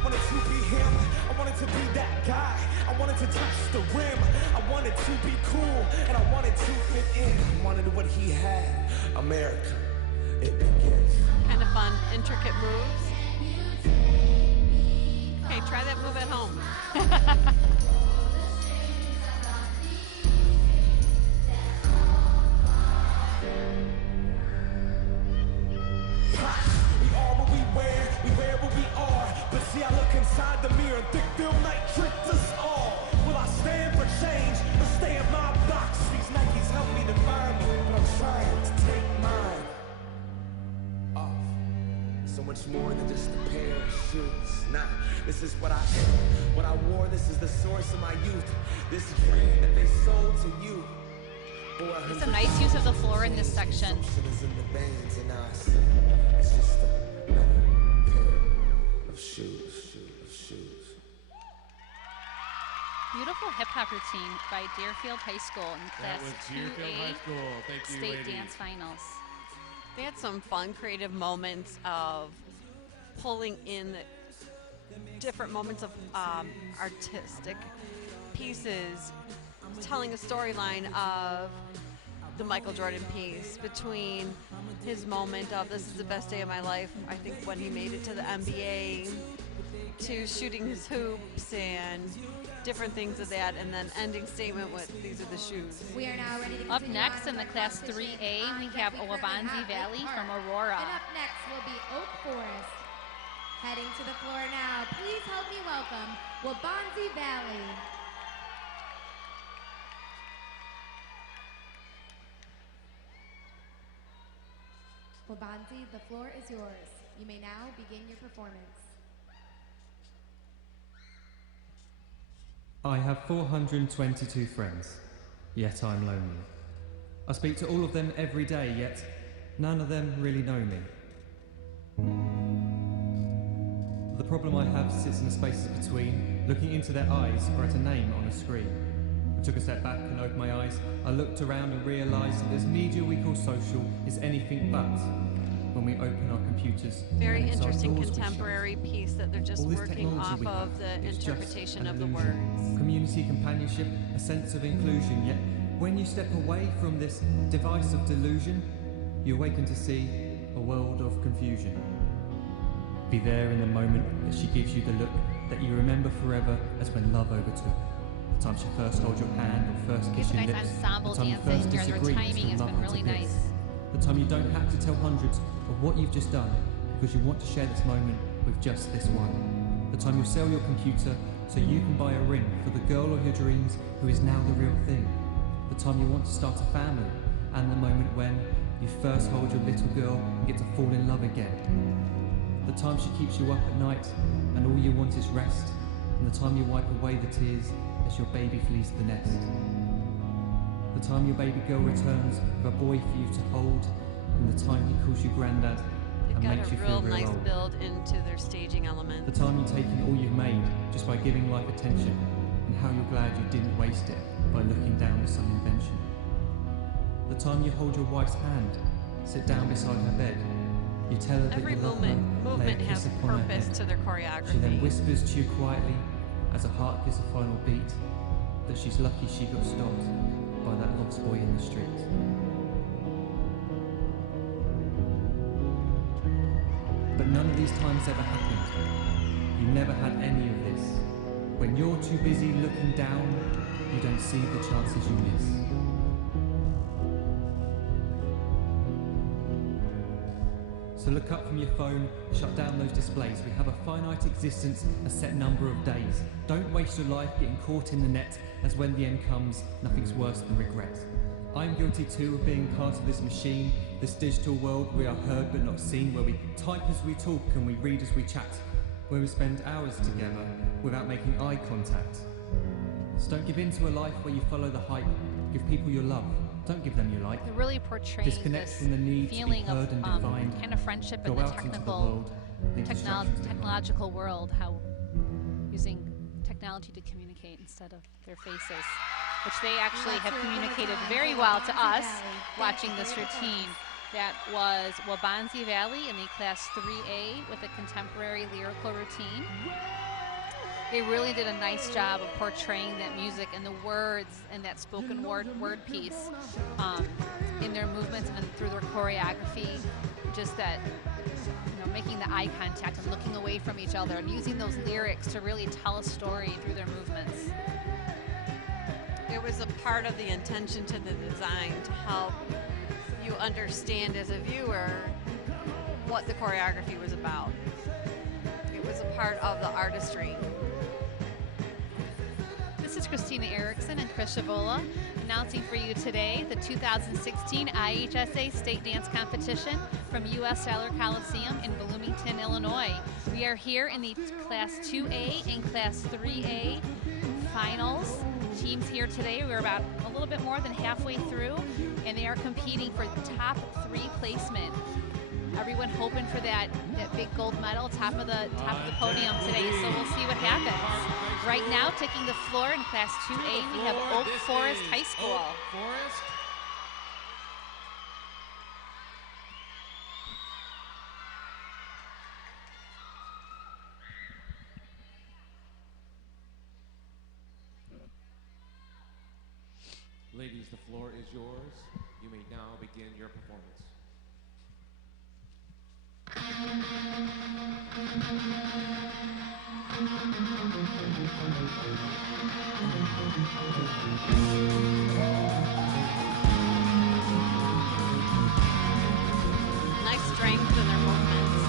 Wanted to be him. I wanted to be that guy. I wanted to touch the rim. I wanted to be cool, and I wanted to fit in. I wanted what he had. America, it begins. Kind of fun, intricate moves. Okay, try that move at home. We are what we wear what we are. But see, I look inside the mirror and think Phil Knight tricked us all. Will I stand for change or stay in my box? These Nikes help me define me, but I'm trying to take mine off. So much more than just a pair of shoes. Nah, this is what I am. What I wore, this is the source of my youth. This dream that they sold to you. It's a nice use of the floor in this section. It's just another pair of shoes. Beautiful hip-hop routine by Deerfield High School in Class 2A State Dance Finals. They had some fun, creative moments of pulling in different moments of artistic pieces, telling a storyline of the Michael Jordan piece between his moment of this is the best day of my life. I think when he made it to the NBA, to shooting his hoops and different things of that, and then ending statement with these are the shoes. We are now ready to Up continue next on in the with Class competition 3A, on we deck. have currently Waubonsie have Valley Lake from Park. Aurora. And up next will be Oak Forest. Heading to the floor now, please help me welcome Waubonsie Valley. Waubonsie, the floor is yours. You may now begin your performance. I have 422 friends, yet I'm lonely. I speak to all of them every day, yet none of them really know me. The problem I have sits in the spaces between, looking into their eyes or at a name on a screen. I took a step back and opened my eyes. I looked around and realised that this media we call social is anything but when we open our computers. Very and inside interesting doors we shut. contemporary piece that they're just All this working technology off we of have, the it's just interpretation an of the illusion. words. Community, companionship, a sense of inclusion. Yet when you step away from this device of delusion, you awaken to see a world of confusion. Be there in the moment that she gives you the look that you remember forever as when love overtook. The time she first holds your hand or first kiss your Nice lips. ensemble The time you dancing first here. Their disagree timing between has love been and really bliss. nice. The time you don't have to tell hundreds of what you've just done because you want to share this moment with just this one. The time you sell your computer so you can buy a ring for the girl of your dreams who is now the real thing. The time you want to start a family and the moment when you first hold your little girl and get to fall in love again. The time she keeps you up at night and all you want is rest, and the time you wipe away the tears as your baby flees the nest. The time your baby girl returns with a boy for you to hold, and the time he calls you granddad They've and got makes a you real feel real nice old. build into their staging element. The time you take in all you've made just by giving life attention, and how you're glad you didn't waste it by looking down at some invention. The time you hold your wife's hand, sit down beside her bed, you tell her Every that you love movement her, lay a kiss has upon her purpose head. to their She then choreography. whispers to you quietly, as her heart gives a final beat, that she's lucky she got stopped by that lost boy in the street. But none of these times ever happened. You never had any of this. When you're too busy looking down, you don't see the chances you miss. So look up from your phone, shut down those displays. We have a finite existence, a set number of days. Don't waste your life getting caught in the net, as when the end comes, nothing's worse than regret. I'm guilty too of being part of this machine, this digital world we are heard but not seen, where we type as we talk and we read as we chat, where we spend hours together without making eye contact. So don't give in to a life where you follow the hype. Give people your love. Don't give them your like. They're really portraying Disconnect this from the need feeling to be heard of and defined. kind of friendship in Go the out into the technical, world. Leave distractions behind. technological world, how using technology to communicate instead of their faces, which they actually have communicated very well to us watching this routine. That was Waubonsie Valley in the Class 3A with a contemporary lyrical routine. They really did a nice job of portraying that music and the words and that spoken word piece in their movements and through their choreography. Just that, making the eye contact and looking away from each other and using those lyrics to really tell a story through their movements. It was a part of the intention to the design to help you understand as a viewer what the choreography was about. It was a part of the artistry. This is Christina Erickson and Chris Shavola announcing for you today the 2016 IHSA State Dance Competition from U.S. Saller Coliseum in Bloomington, Illinois. We are here in the Class 2A and Class 3A finals. Teams here today, we're about a little bit more than halfway through, and they are competing for the top 3 placement. Everyone hoping for that big gold medal top of the podium today, so we'll see what happens. Right now, taking the floor in Class 2A, we have Oak Forest High School. Oak Forest. Ladies, the floor is yours. You may now begin your performance. Nice strength in their movements.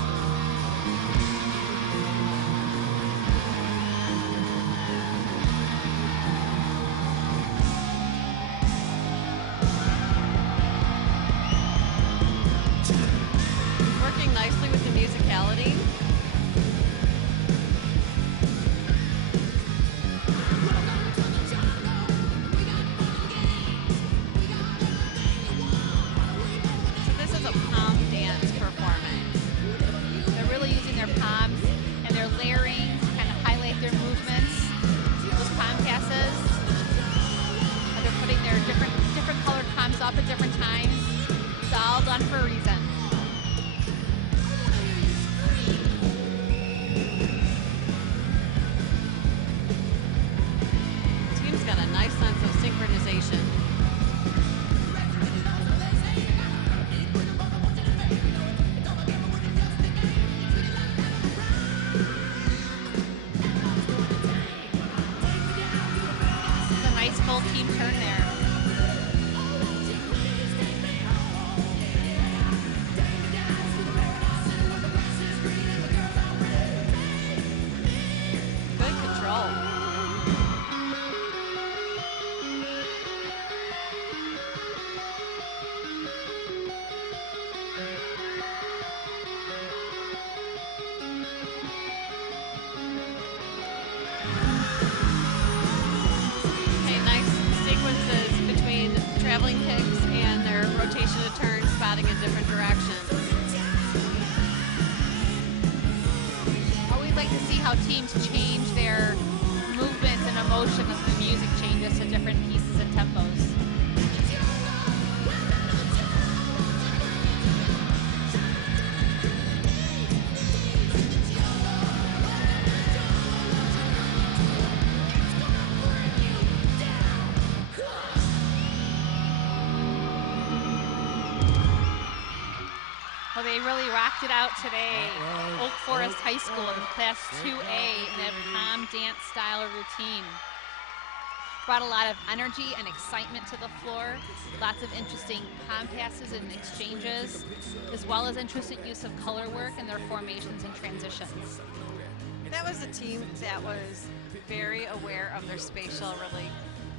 Working nicely with the musicality. So this is a palm dance performance. They're really using their palms and their layering to kind of highlight their movements. Those palm passes. And they're putting their different colored palms up at different times. It's all done for a reason. Team's got a nice sense of synchronization. It's a nice full team turn there. Good control. Okay, nice sequences between traveling kicks and their rotation of turns, spotting in different directions. Always like to see how teams change their movements and emotion as the music changes to different pieces and tempos. Well, they really rocked it out today. Oak Forest High School in Class 2A in that palm dance style routine. Brought a lot of energy and excitement to the floor. Lots of interesting palm passes and exchanges, as well as interesting use of color work in their formations and transitions. That was a team that was very aware of their spatial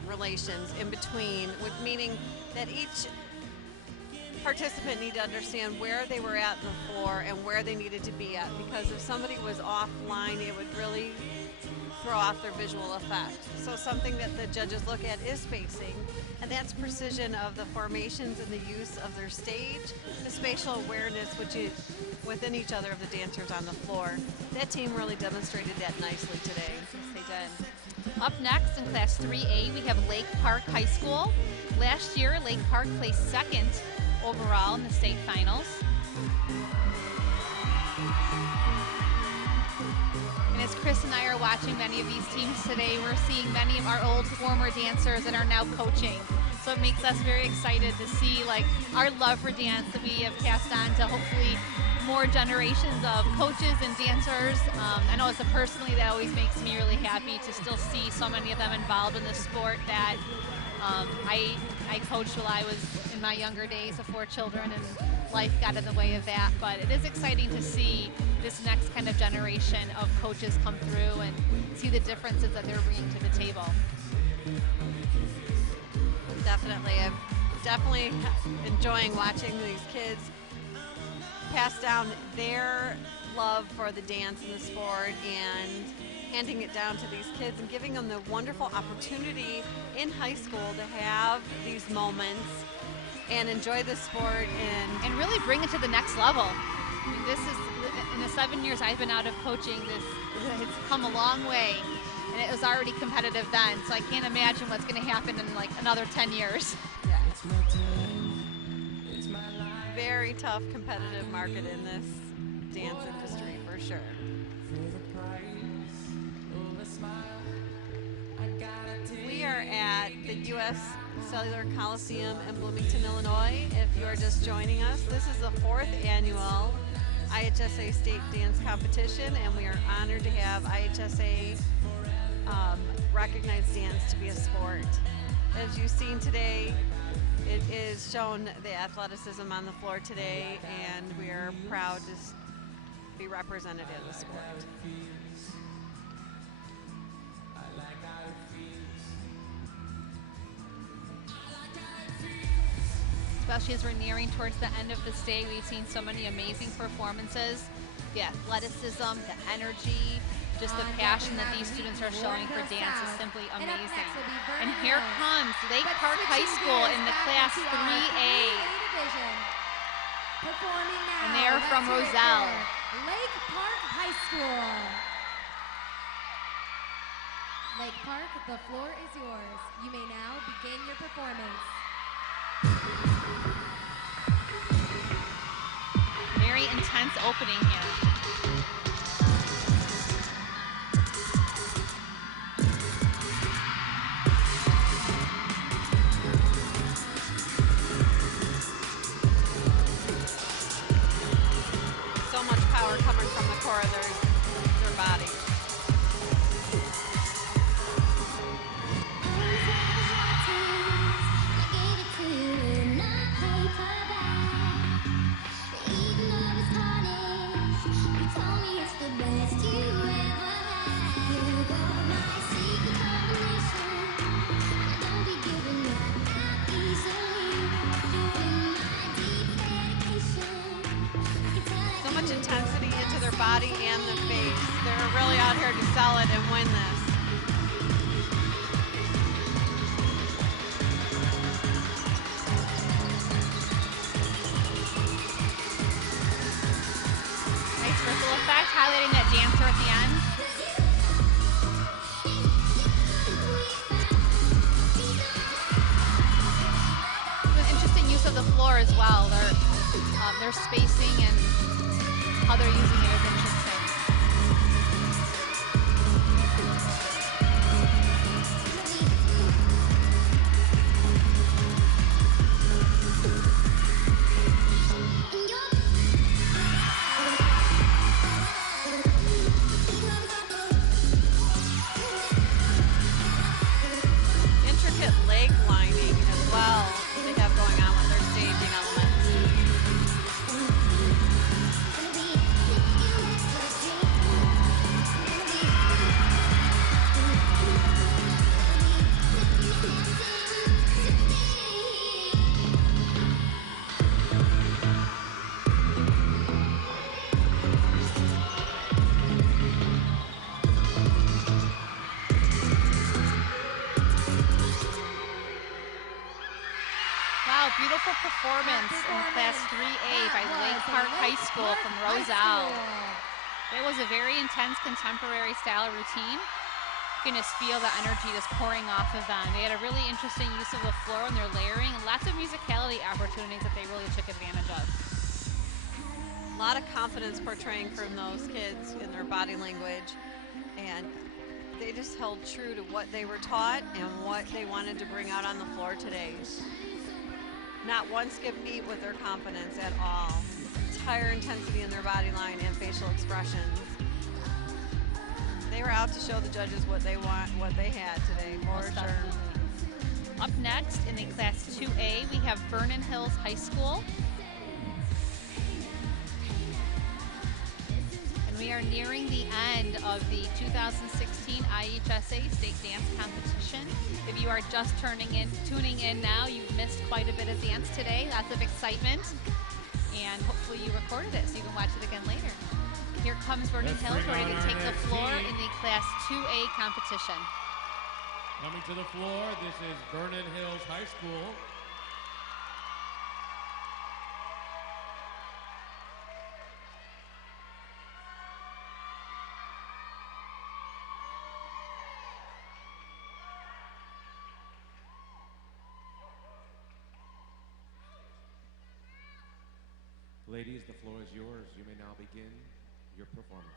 relations in between, meaning that each participant needed to understand where they were at in the floor and where they needed to be at, because if somebody was offline, it would really throw off their visual effect. So something that the judges look at is spacing, and that's precision of the formations and the use of their stage, the spatial awareness which is within each other of the dancers on the floor. That team really demonstrated that nicely today. Yes, they did. Up next in Class 3A, we have Lake Park High School. Last year, Lake Park placed second overall in the state finals. And as Chris and I are watching many of these teams today, we're seeing many of our old former dancers that are now coaching. So it makes us very excited to see like our love for dance that we have passed on to hopefully more generations of coaches and dancers. I know as a personally that always makes me really happy to still see so many of them involved in the sport that I coached while I was in my younger days of 4 children, and life got in the way of that. But it is exciting to see this next kind of generation of coaches come through and see the differences that they're bringing to the table. Definitely. I'm definitely enjoying watching these kids pass down their love for the dance and the sport and handing it down to these kids and giving them the wonderful opportunity in high school to have these moments and enjoy the sport and really bring it to the next level. I mean, this is, in the 7 years I've been out of coaching, it's come a long way, and it was already competitive then, so I can't imagine what's going to happen in like another 10 years. Yeah. Very tough competitive market in this dance industry for sure. We are at the U.S. Cellular Coliseum in Bloomington, Illinois. If you're just joining us, this is the 4th annual IHSA State Dance Competition, and we are honored to have IHSA recognize dance to be a sport. As you've seen today, it is shown the athleticism on the floor today, and we are proud to be represented in the sport. Especially as we're nearing towards the end of this day, we've seen so many amazing performances. The athleticism, the energy, just the passion that these students are showing for dance is simply amazing. And here comes Lake Park High School in the Class 3A. And they are from Roselle. Lake Park High School. Lake Park, the floor is yours. You may now begin your performance. Very intense opening here. So much power coming from the core of their body. Intensity into their body and the face. They're really out here to sell it and win this. Nice ripple effect, highlighting that dancer at the end. An interesting use of the floor as well. Their spacing and how they're using it is interesting. Intricate leg lining as well they have going on with their staging elements. Beautiful performance in Class 3A by Lake Park High School from Roselle. It was a very intense contemporary style routine. You can just feel the energy just pouring off of them. They had a really interesting use of the floor and their layering and lots of musicality opportunities that they really took advantage of. A lot of confidence portraying from those kids in their body language, and they just held true to what they were taught and what they wanted to bring out on the floor today. Not one skip beat with their confidence at all. Entire intensity in their body line and facial expressions. They were out to show the judges what they had today, for sure. Up next in the Class 2A, we have Vernon Hills High School. And we are nearing the end of the 2016 IHSA State Dance Competition. If you are just tuning in now, you've missed quite a bit of dance today. Lots of excitement. And hopefully you recorded it so you can watch it again later. Here comes Vernon Hills, ready to take the floor in the Class 2A competition. Coming to the floor, this is Vernon Hills High School. Ladies, the floor is yours. You may now begin your performance.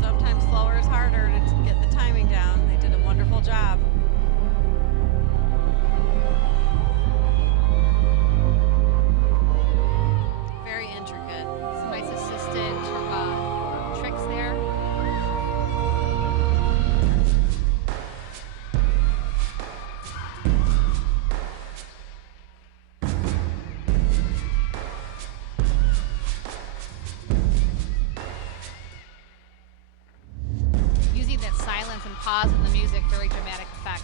Sometimes slower is harder to get the timing down. They did a wonderful job. pause in the music, very dramatic effect.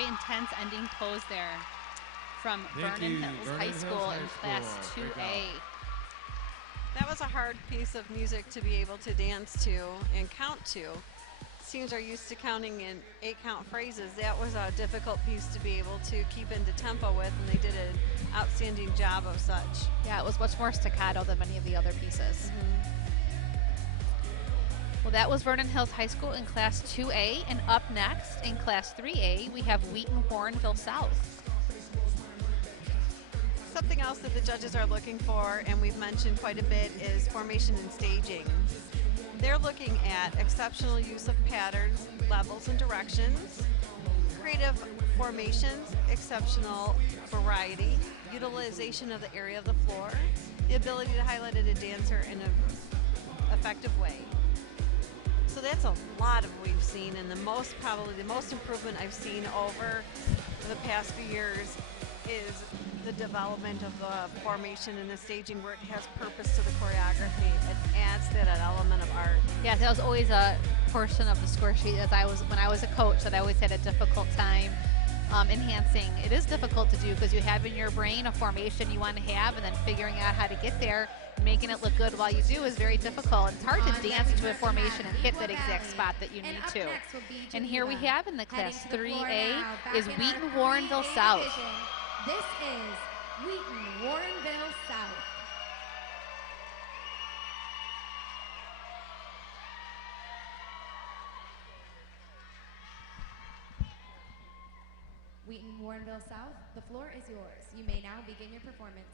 Intense ending pose there from Vernon Hills High School in Class 2A. That was a hard piece of music to be able to dance to and count to. Teams are used to counting in 8-count phrases. That was a difficult piece to be able to keep into tempo with, and they did an outstanding job of such. Yeah, it was much more staccato than many of the other pieces. Well, that was Vernon Hills High School in Class 2A, and up next in Class 3A, we have Wheaton Warrenville South. Something else that the judges are looking for, and we've mentioned quite a bit, is formation and staging. They're looking at exceptional use of patterns, levels, and directions, creative formations, exceptional variety, utilization of the area of the floor, the ability to highlight a dancer in an effective way. So that's a lot of what we've seen, and probably the most improvement I've seen over the past few years is the development of the formation and the staging, where it has purpose to the choreography. It adds that element of art. Yeah, that was always a portion of the score sheet when I was a coach that I always had a difficult time enhancing. It is difficult to do because you have in your brain a formation you want to have, and then figuring out how to get there, making it look good while you do is very difficult. It's hard to dance to a formation and hit that exact spot that you need to. And here we have in the Class 3A is Wheaton Warrenville South. This is Wheaton Warrenville South. Wheaton Warrenville South, the floor is yours. You may now begin your performance.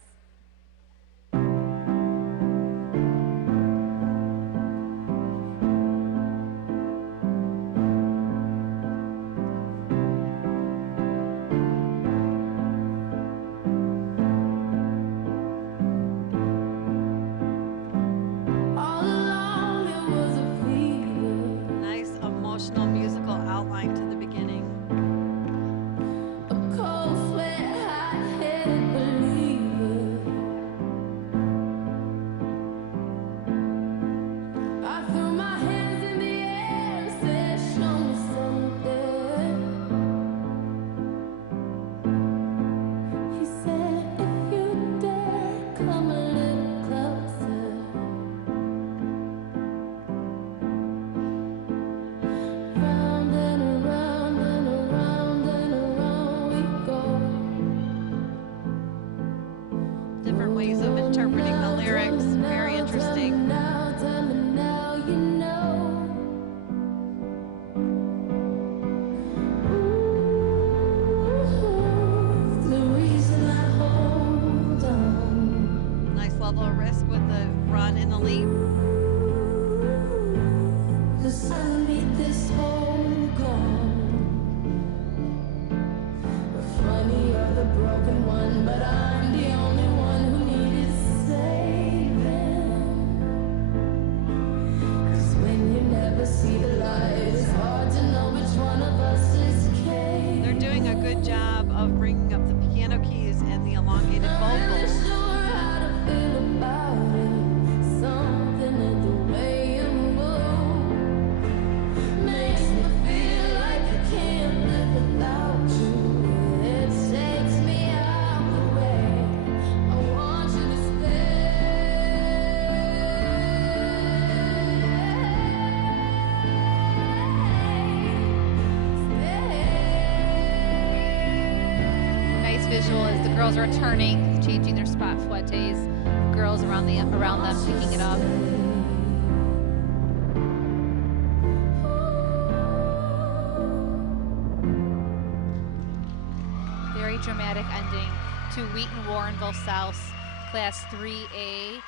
visual is the girls are turning, changing their spot fouettes. The girls around them picking it up. Very dramatic ending to Wheaton Warrenville South, Class 3A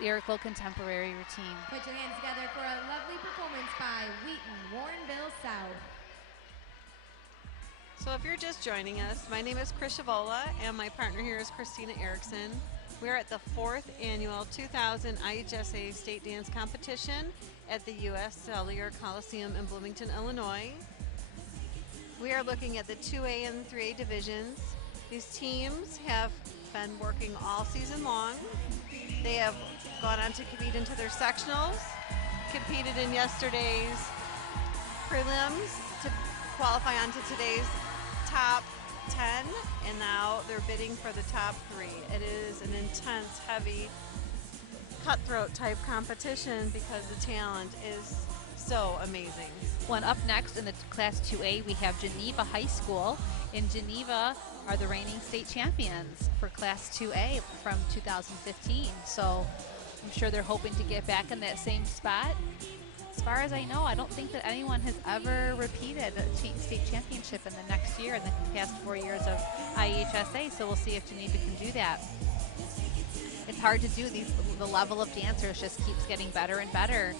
lyrical contemporary routine. Put your hands together for a lovely performance by Wheaton Warrenville South. So if you're just joining us, my name is Chris Shavola, and my partner here is Christina Erickson. We're at the 4th annual 2000 IHSA State Dance Competition at the U.S. Cellular Coliseum in Bloomington, Illinois. We are looking at the 2A and 3A divisions. These teams have been working all season long. They have gone on to compete into their sectionals, competed in yesterday's prelims to qualify onto today's top 10, and now they're bidding for the top 3. It is an intense, heavy, cutthroat type competition because the talent is so amazing. One up next in the Class 2A, we have Geneva High School. In Geneva are the reigning state champions for Class 2A from 2015. So I'm sure they're hoping to get back in that same spot. As far as I know, I don't think that anyone has ever repeated a state championship in the next year, in the past 4 years of IHSA, so we'll see if Geneva can do that. It's hard to do. The level of dancers just keeps getting better and better.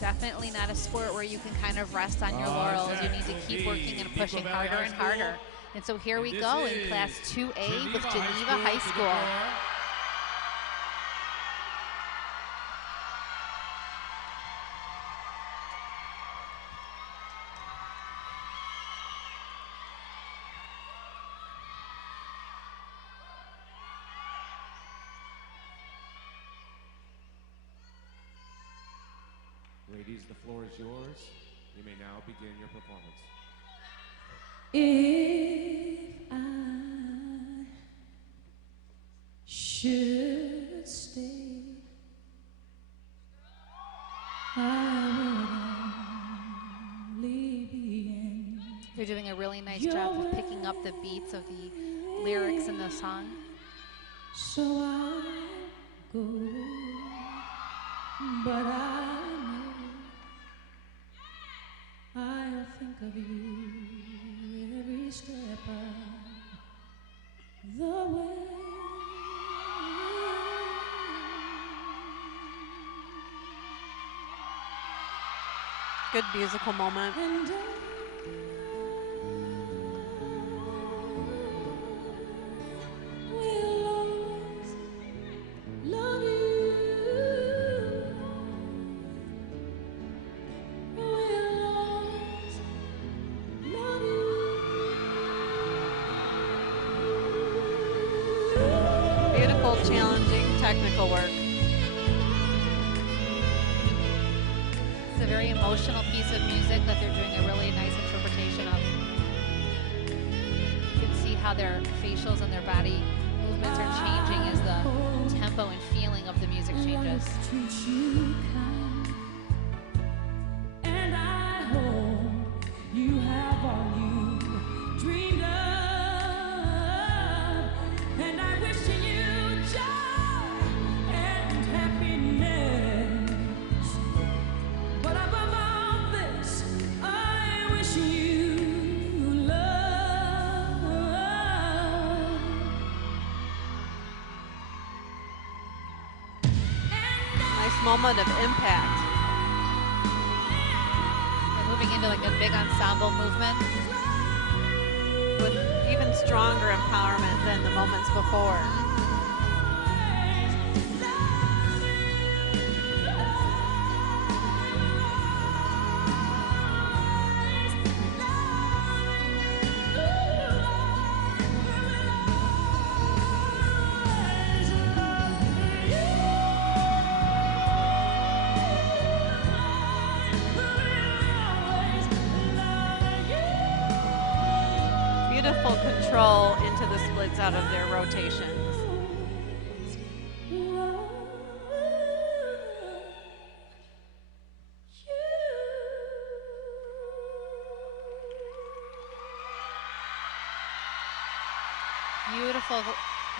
Definitely not a sport where you can kind of rest on your laurels. You need to keep working and pushing harder and harder. And so here we go in Class 2A with Geneva High School. Ladies, the floor is yours. You may now begin your performance. If I should stay, I would only be in. They're doing a really nice job of picking up the beats of the lyrics in the song. So I go, but I know I'll think of you every step of the way. Good musical moment. And will always love you. Will always love you. Beautiful, challenging, technical work. It's a very emotional piece of music that they're doing a really nice interpretation of. You can see how their facials and their body movements are changing as the tempo and feeling of the music changes. Treat you kind, and I hope you have all you dreamed of, and I wish you joy and happiness. But above all this, I wish you love. Nice moment of impact. They're moving into like a big ensemble movement. With even stronger empowerment than the moments before. Beautiful control into the splits out of their rotations. beautiful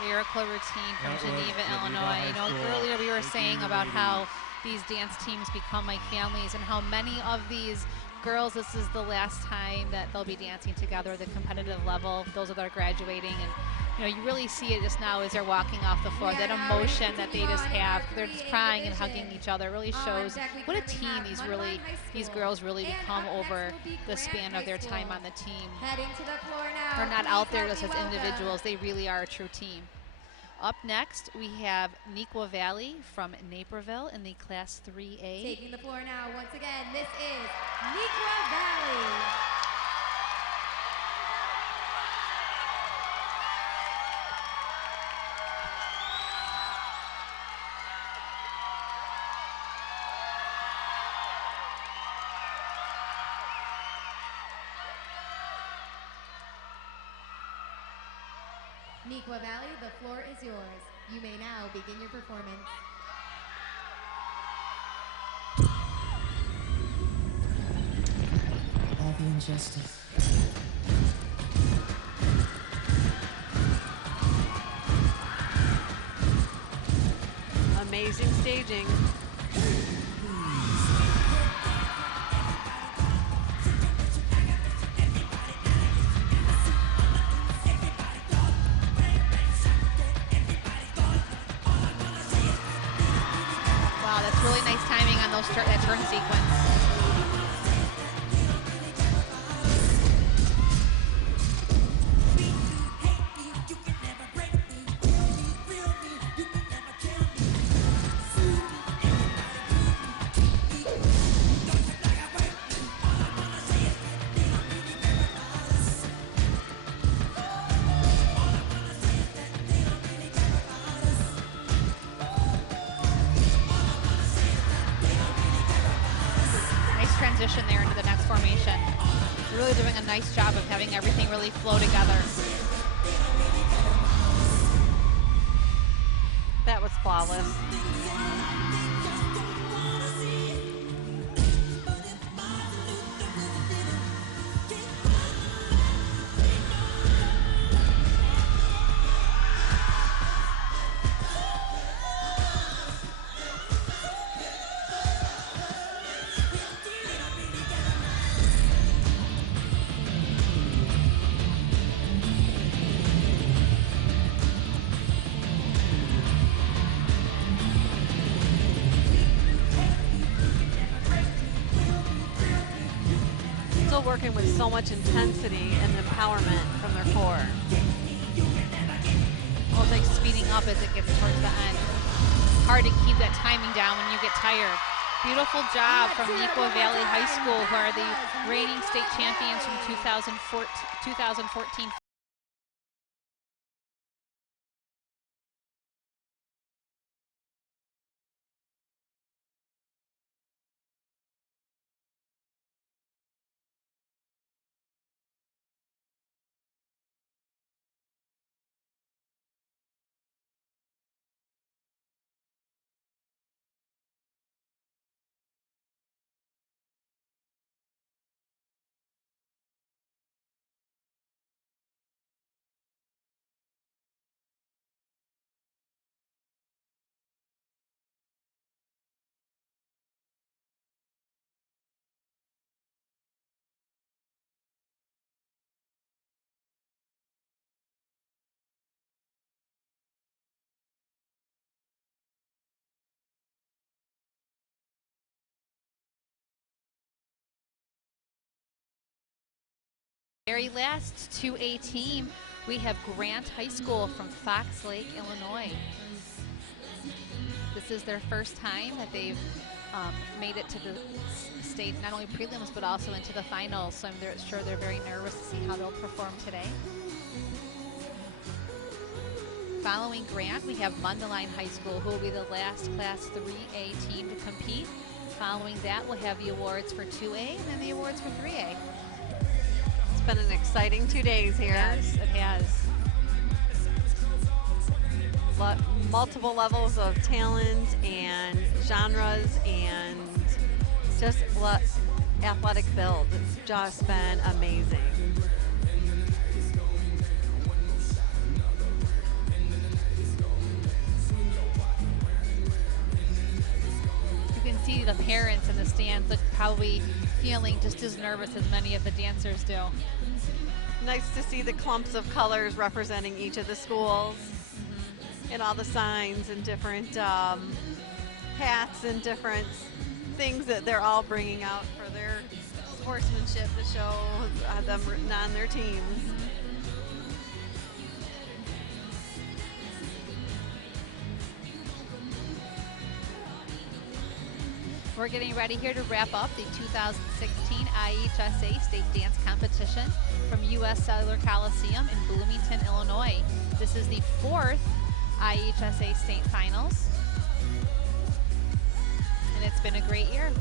lyrical routine from Geneva, Illinois. You know, earlier we were saying about how these dance teams become like families, and how many of these girls, this is the last time that they'll be dancing together at the competitive level, those that are graduating. And you know, you really see it just now as they're walking off the floor, that emotion that they just have. They're just crying and hugging each other. It really shows what a team these girls really become over the span of their time on the team. They're not out there just as individuals. They really are a true team. Up next, we have Neuqua Valley from Naperville in the Class 3A. Taking the floor now, once again, this is Neuqua Valley. Neuqua Valley, the floor is yours. You may now begin your performance. All the injustice. Amazing staging. Wow, that's really nice timing on that turn sequence. Transition there into the next formation. Really doing a nice job of having everything really flow together. That was flawless. Working with so much intensity and empowerment from their core. Well, it's like speeding up as it gets towards the end. Hard to keep that timing down when you get tired. Beautiful job from Neuqua Valley High School, who are the reigning state champions from 2014. Very last 2A team, we have Grant High School from Fox Lake, Illinois. This is their first time that they've made it to the state, not only prelims, but also into the finals. So I'm sure they're very nervous to see how they'll perform today. Following Grant, we have Mundelein High School, who will be the last Class 3A team to compete. Following that, we'll have the awards for 2A and then the awards for 3A. It's been an exciting 2 days here. Yes, it has. Multiple levels of talent and genres and just athletic build. It's just been amazing. parents in the stands look probably feeling just as nervous as many of the dancers do. Nice to see the clumps of colors representing each of the schools and all the signs and different hats and different things that they're all bringing out for their sportsmanship to show them written on their teams. We're getting ready here to wrap up the 2016 IHSA State Dance Competition from U.S. Cellular Coliseum in Bloomington, Illinois. This is the 4th IHSA State Finals, and it's been a great year.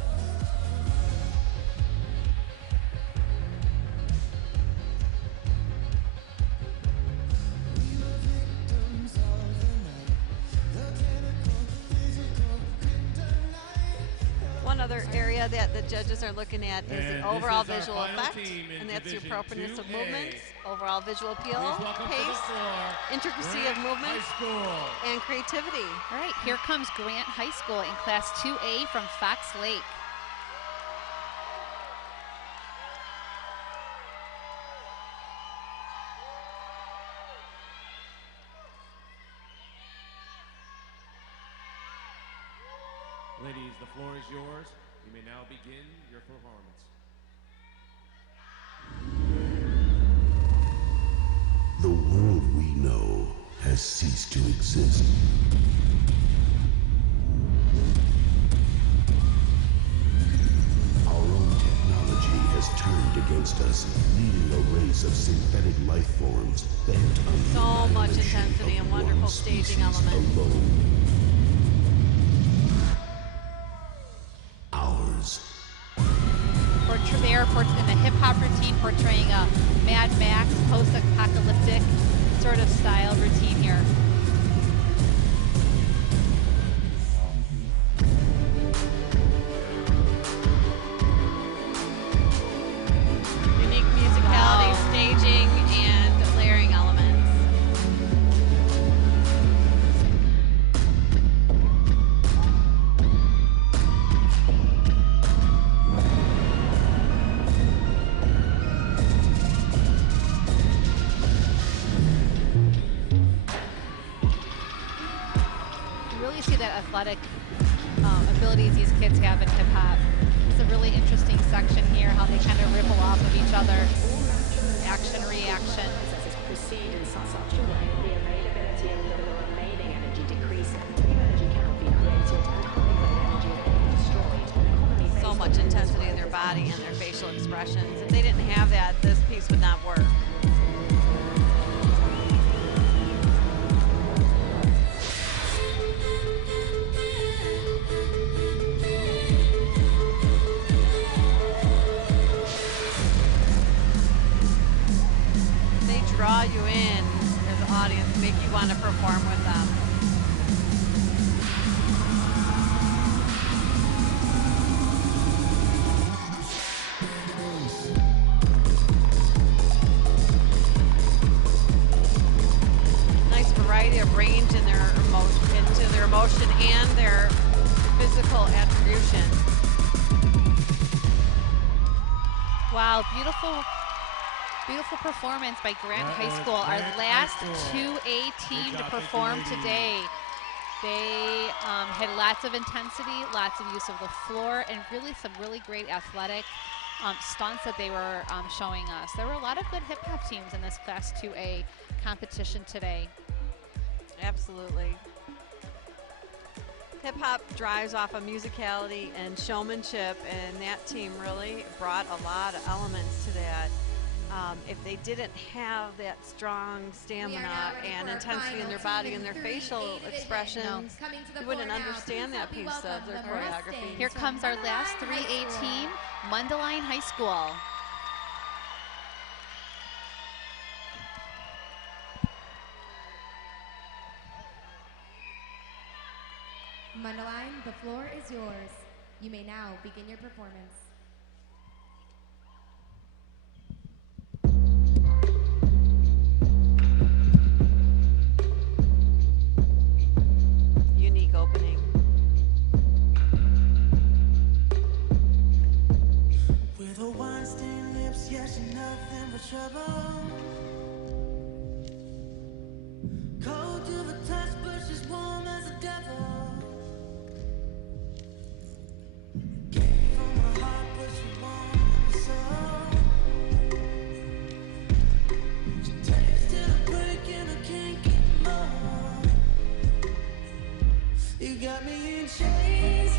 One other area that the judges are looking at is And the overall this is our visual final effect, team in and that's the Division appropriateness of 2A. movements, overall visual appeal, Please welcome to the pace, floor, intricacy Grant of movement, High School. and creativity. All right, here comes Grant High School in Class 2A from Fox Lake. Ladies, the floor is yours. You may now begin your performance. The world we know has ceased to exist. Our own technology has turned against us, leading a race of synthetic life forms bent on the So much annihilation intensity of and wonderful one staging species elements. alone. Ours. They are in a hip-hop routine portraying a Mad Max post-apocalyptic sort of style routine here. Unique musicality, staging, and layering elements. You really see that athletic abilities these kids have in hip-hop. It's a really interesting section here, how they kind of ripple off of each other. Action, reaction. Proceed in such a way that the availability of the remaining energy decreases. New energy cannot be created and high-grade energy can be destroyed. So much intensity in their body and their facial expressions. If they didn't have that, this piece would not work. They draw you in as an audience, make you want to perform with them. Nice variety of range in their emotion and their physical attribution. Wow, beautiful performance by Grant High School, our last 2A team to perform today. They had lots of intensity, lots of use of the floor, and really some really great athletic stunts that they were showing us. There were a lot of good hip-hop teams in this Class 2A competition today. Absolutely. Hip-hop drives off of musicality and showmanship, and that team really brought a lot of elements to that. If they didn't have that strong stamina and intensity in their body and their facial expressions, you wouldn't understand that piece of their choreography. Here comes our last 3A team, Mundelein High School. Mundelein, the floor is yours. You may now begin your performance. Unique opening. With her wine-stained lips, yeah, she nothing but trouble. Cold to the touch, but she's warm as a devil. Came from her heart, but she won't my soul. She takes to the break and I can't get more. You got me in chains.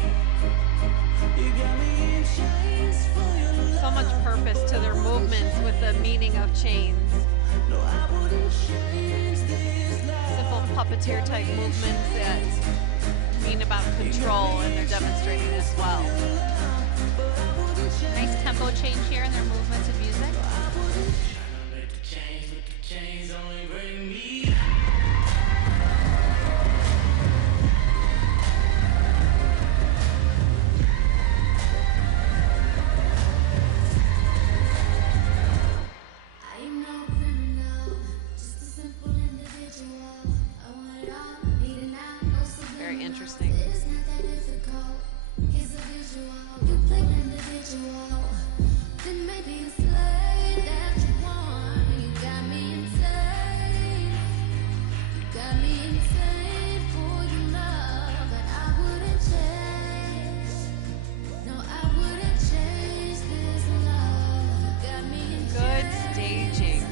You got me in chains for your love. So much purpose to their movements with the meaning of chains. No, I wouldn't change this love. Simple puppeteer type movements that mean about control, and they're demonstrating as well. Nice tempo change here in their movements and music. I'm no criminal, just a simple individual. I want it all, need it now, no subliminal. Very interesting. It's not that difficult. Here's a visual. You play an individual. Then maybe it's slave that you want. You got me insane. You got me insane for your love, but I wouldn't change. No, I wouldn't change this love. You got me in Good staging.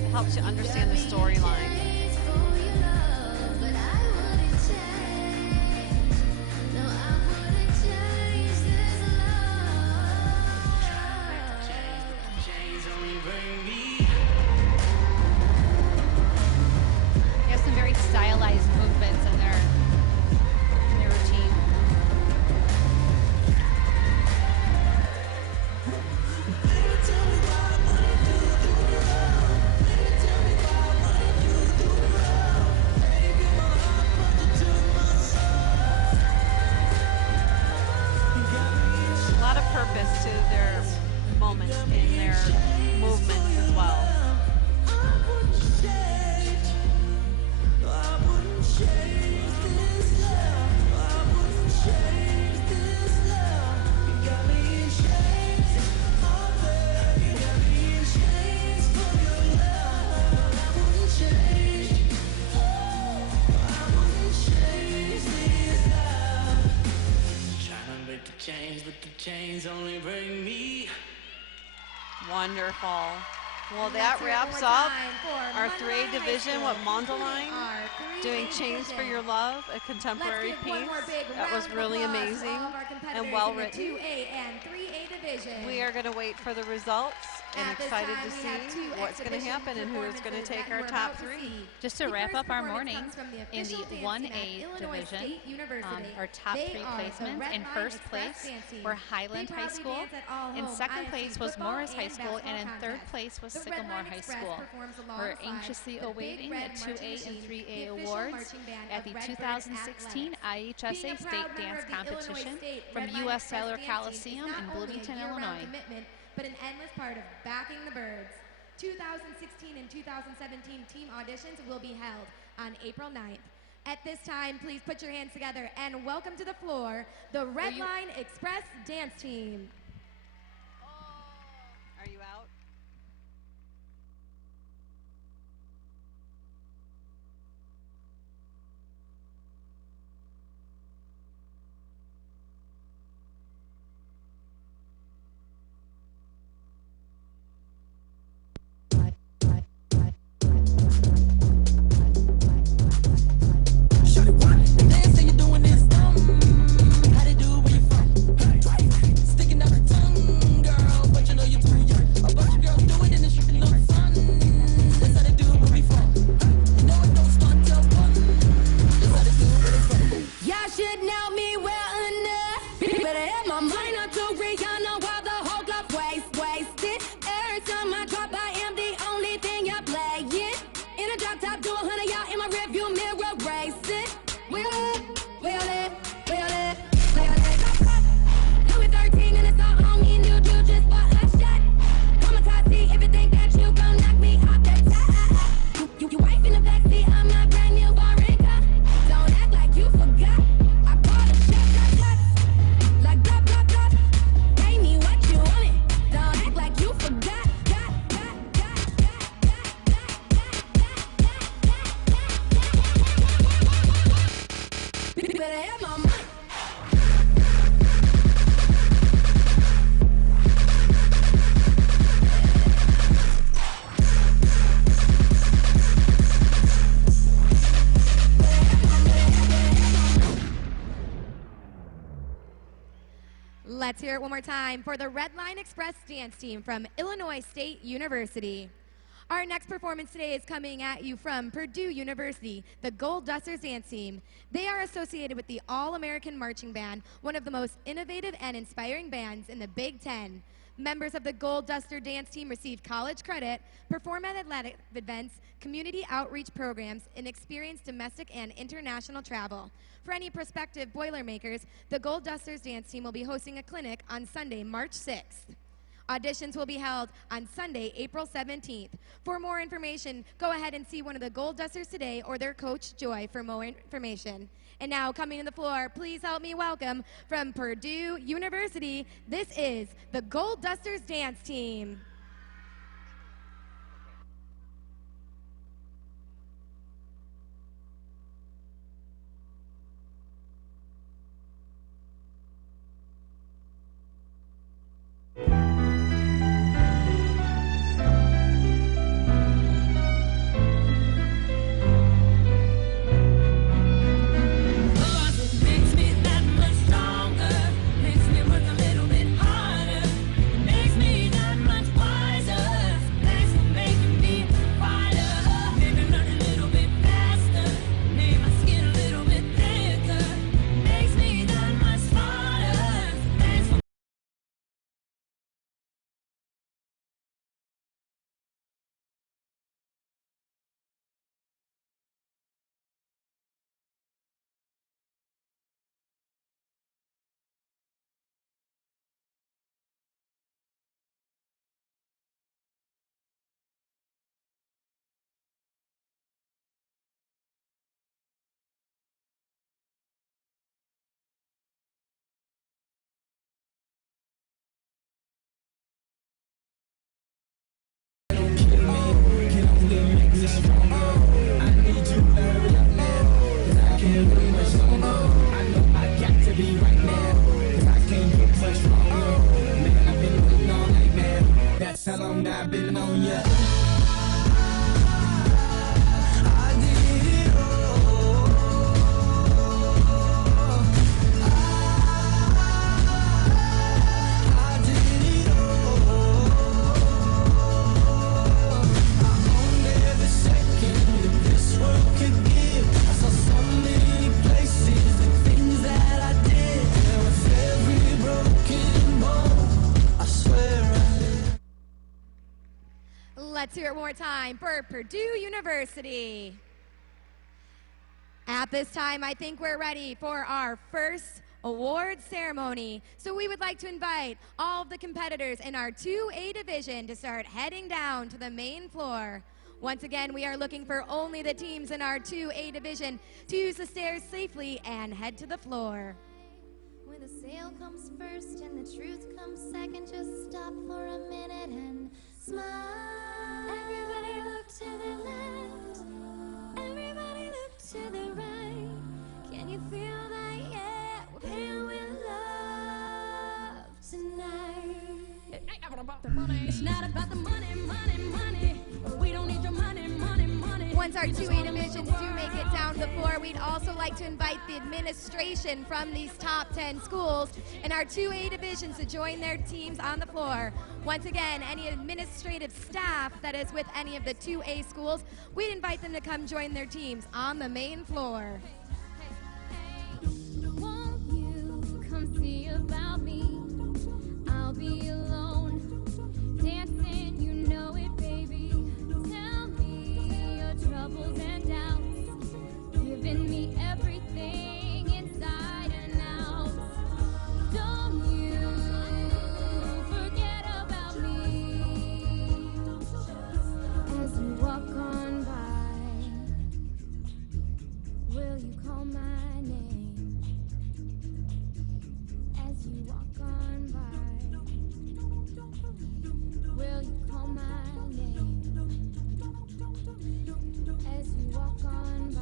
It helps you understand the storyline. chains for your love, but I wouldn't change. No, I wouldn't change this love. They have some very stylized movements in their routine. A lot of purpose to their moments in their movements as well. Chains only bring me. Wonderful. Well, And that let's hear it wraps one more up time for our Mundelein 3A division High with School, Mundelein including our 3A doing Chains for division. Your Love, a contemporary Let's give one piece. more big That was round of really applause to amazing all of our competitors and in well the written. 2A and 3A division. We are going to wait for the results and At this excited time, to we have see two what's going to exhibition happen and who is going to performances take that our you are top about to three. see. Just to The wrap first up our performance morning comes from the in official the dance 1A team at Illinois division, State University. our top They three are the placements Red in Line first Express place dance team. were They Highland High proudly School. dance at all In home second IHSA place was football Morris High and School, and in basketball third contests. place was The Red Sycamore Line High Express School. performs We're alongside anxiously the Big awaiting Red the 2A Marching and Machine, 3A the official awards marching band at of the Redbird 2016 Athletics. IHSA Being a State proud member Dance of the Illinois Competition State from Red Line U.S. Express Cellular dance team is Coliseum not in only a Bloomington, year-round Illinois. commitment, but an endless part of backing the birds. 2016 and 2017 team auditions will be held on April 9th. At this time, please put your hands together and welcome to the floor the Red Line Express dance team. Are you out? Y'all should know me well enough. Better have my mind up to Rihanna while the whole club wasted. Every time I drop, I am the only thing y'all playing. In a drop top, do 100 y'all in my rearview mirror racing. Wheel it, wheel it, wheel it, wheel it. Louis 13 and it's all on me and you do just for a shot. Mama Tati, if you think that you gon' knock me off the top. You wife in the backseat of my brand new foreign car. Don't act like you forgot. I call it shot. Like blah, blah, blah. Pay me Let's hear it one more time for the Red Line Express dance team from Illinois State University. Our next performance today is coming at you from Purdue University, the Gold Dusters dance team. They are associated with the All-American Marching Band, one of the most innovative and inspiring bands in the Big Ten. Members of the Gold Duster dance team receive college credit, perform at athletic events, community outreach programs, and experience domestic and international travel. For any prospective Boilermakers, the Gold Dusters dance team will be hosting a clinic on Sunday, March 6th. Auditions will be held on Sunday, April 17th. For more information, go ahead and see one of the Gold Dusters today or their coach, Joy, for more information. And now, coming to the floor, please help me welcome from Purdue University, this is the Gold Dusters dance team. That's how long I've been on ya. Let's hear it one more time for Purdue University. At this time, I think we're ready for our first award ceremony. So we would like to invite all of the competitors in our 2A division to start heading down to the main floor. Once again, we are looking for only the teams in our 2A division to use the stairs safely and head to the floor. When the sale comes first and the truth comes second, just stop for a minute and smile. Everybody look to the left, everybody look to the right. Can you feel that? Yeah, we're paying with love tonight. It ain't ever about the money. It's not about the money, money, money. We don't need your money, money, money. Once our 2A divisions do make it down to the floor, we'd also like to invite the administration from these top 10 schools and our 2A divisions to join their teams on the floor. Once again, any administrative staff that is with any of the 2A schools, we'd invite them to come join their teams on the main floor. Won't you come see about me? I'll be alone, dancing, you know it, baby. Tell me your troubles and doubts, giving me everything inside and out. Don't you forget about me as you walk on by. Will you call my name as you walk on by? Will you call my name as you walk on by?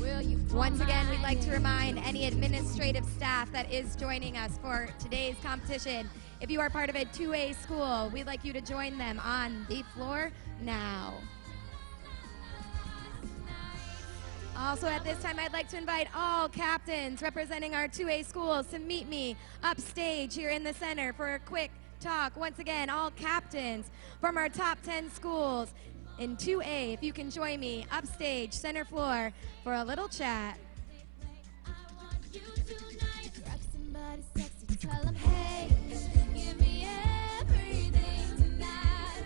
Will you call Once again, my we'd like to name? remind any administrative staff that is joining us for today's competition. If you are part of a 2A school, we'd like you to join them on the floor now. Also at this time, I'd like to invite all captains representing our 2A schools to meet me upstage here in the center for a quick talk. Once again, all captains from our top 10 schools in 2A, if you can join me upstage, center floor, for a little chat. Tell them, hey, give me everything tonight.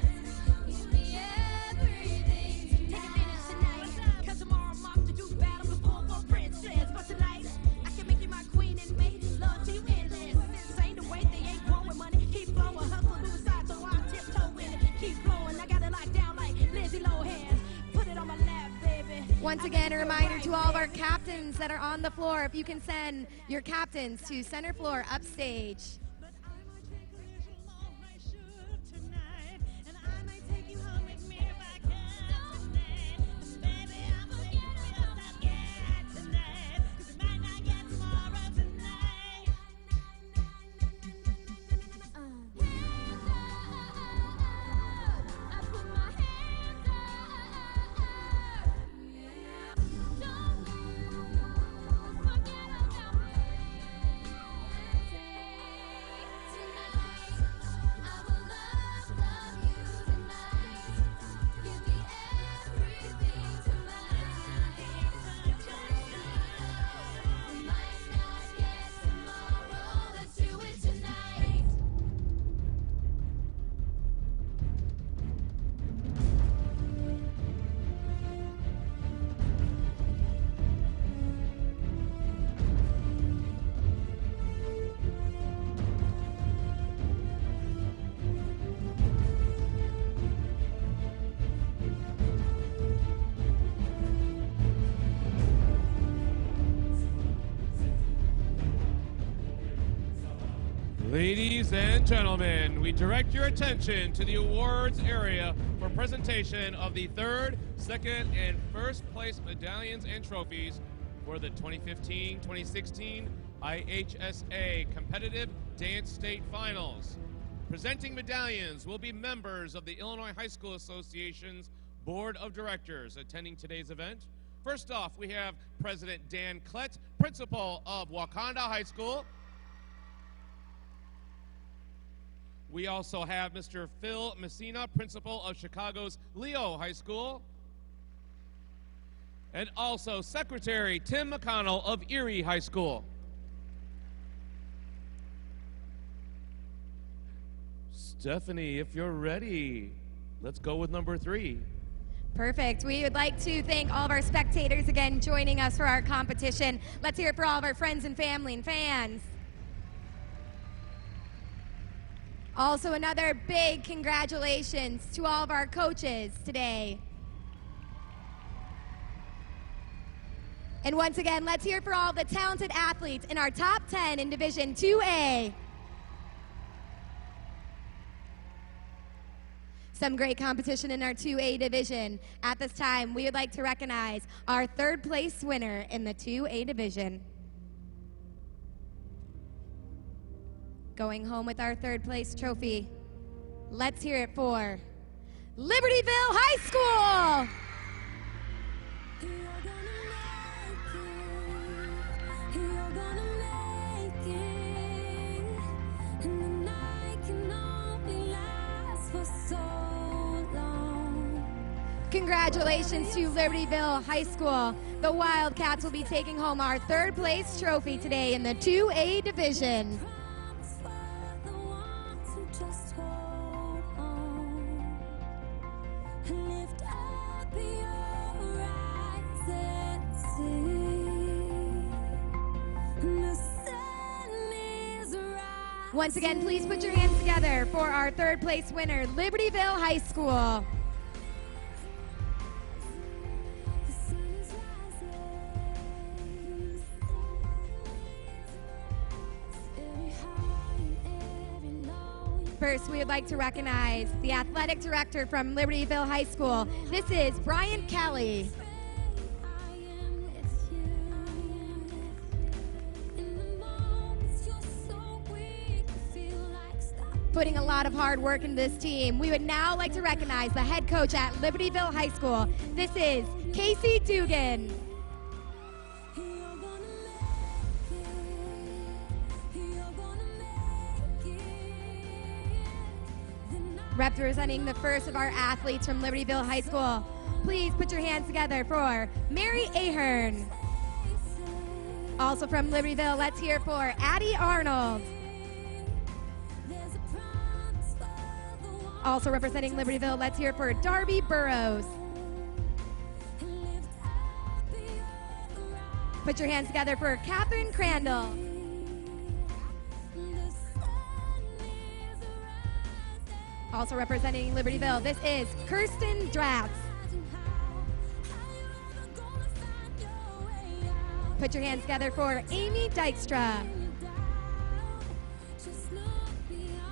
Give me everything tonight. Take advantage tonight, 'cause tomorrow I'm off to do battle before for princess. But tonight, I can make you my queen and make love to you endless. This ain't the way they ain't growing money. Keep flowing, hustle, lose side, so I tiptoe in it. Keep flowing, I got it locked down like Lindsay Lohan. Put it on my lap, baby. Once again, a reminder to all of our captains that are on the floor, if you can send your captains to center floor upstage. Ladies and gentlemen, we direct your attention to the awards area for presentation of the third, second, and first place medallions and trophies for the 2015-2016 IHSA Competitive Dance State Finals. Presenting medallions will be members of the Illinois High School Association's Board of Directors attending today's event. First off, we have President Dan Klett, principal of Wauconda High School. We also have Mr. Phil Messina, principal of Chicago's Leo High School. And also Secretary Tim McConnell of Erie High School. Stephanie, if you're ready, let's go with number 3. Perfect. We would like to thank all of our spectators again joining us for our competition. Let's hear it for all of our friends and family and fans. Also, another big congratulations to all of our coaches today. And once again, let's hear for all the talented athletes in our top 10 in Division 2A. Some great competition in our 2A division. At this time, we would like to recognize our third place winner in the 2A division. Going home with our third place trophy. Let's hear it for Libertyville High School. Congratulations to Libertyville High School. The Wildcats will be taking home our third place trophy today in the 2A division. Once again, please put your hands together for our third place winner, Libertyville High School. First, we would like to recognize the athletic director from Libertyville High School. This is Brian Kelly. Putting a lot of hard work into this team. We would now like to recognize the head coach at Libertyville High School. This is Casey Dugan. Representing the first of our athletes from Libertyville High School, please put your hands together for Mary Ahern. Also from Libertyville, let's hear for Addie Arnold. Also representing Libertyville, let's hear for Darby Burrows. Put your hands together for Catherine Crandall. Also representing Libertyville, this is Kirsten Dratz. Put your hands together for Amy Dykstra.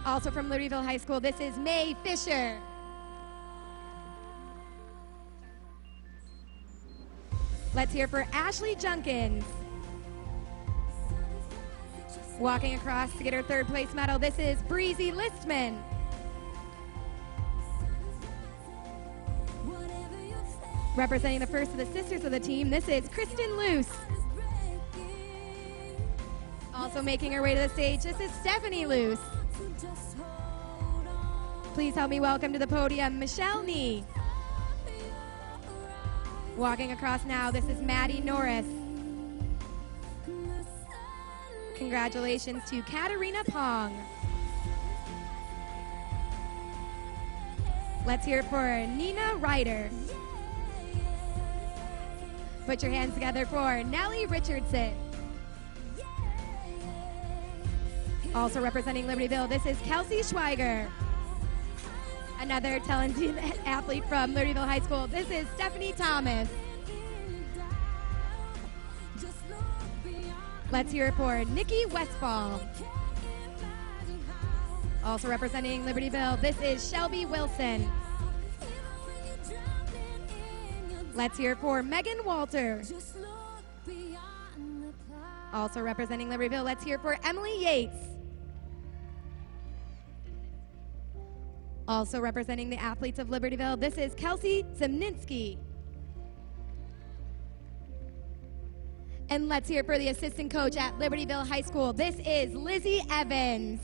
Also from Libertyville High School, this is May Fisher. Let's hear for Ashley Junkins. Walking across to get her third place medal, this is Breezy Listman. Representing the first of the sisters of the team, this is Kristen Luce. Also making her way to the stage, this is Stephanie Luce. Please help me welcome to the podium, Michelle Nee. Walking across now, this is Maddie Norris. Congratulations to Katarina Pong. Let's hear it for Nina Ryder. Put your hands together for Nellie Richardson. Also representing Libertyville, this is Kelsey Schweiger. Another talented athlete from Libertyville High School, this is Stephanie Thomas. Let's hear it for Nikki Westfall. Also representing Libertyville, this is Shelby Wilson. Let's hear it for Megan Walter. Also representing Libertyville, let's hear it for Emily Yates. Also representing the athletes of Libertyville, this is Kelsey Zemninsky. And let's hear it for the assistant coach at Libertyville High School. This is Lizzie Evans.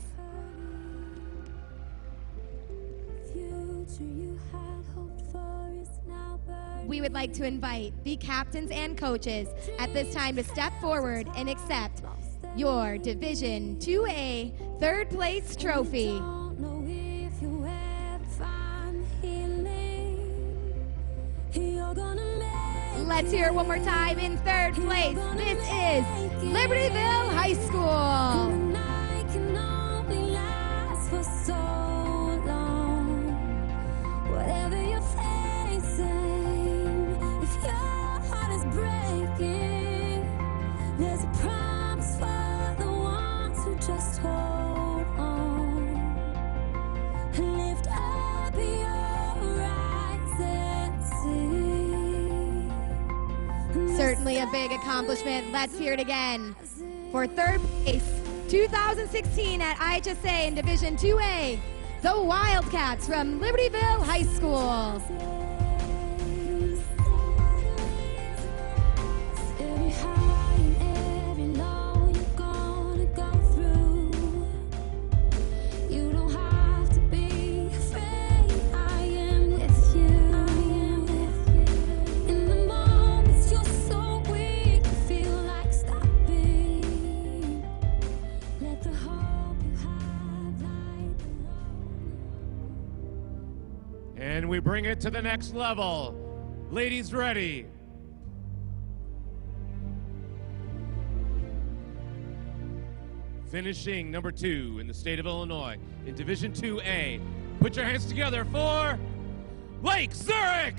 We would like to invite the captains and coaches at this time to step forward and accept your Division 2A third place trophy. Let's hear it one more time in third place. This is Libertyville High School. Whatever you're facing, if your heart is breaking, there's a promise for the ones who just hold on. Lift up your eyes and see. Certainly a big accomplishment. Let's hear it again. For third place, 2016 at IHSA in Division 2A, the Wildcats from Libertyville High School. Every high and every low you're gonna go through. You don't have to be afraid. I am with you. In the moments you're so weak, you feel like stopping. Let the hope you have light. And we bring it to the next level. Ladies ready. Finishing number 2 in the state of Illinois in Division 2A. Put your hands together for Lake Zurich.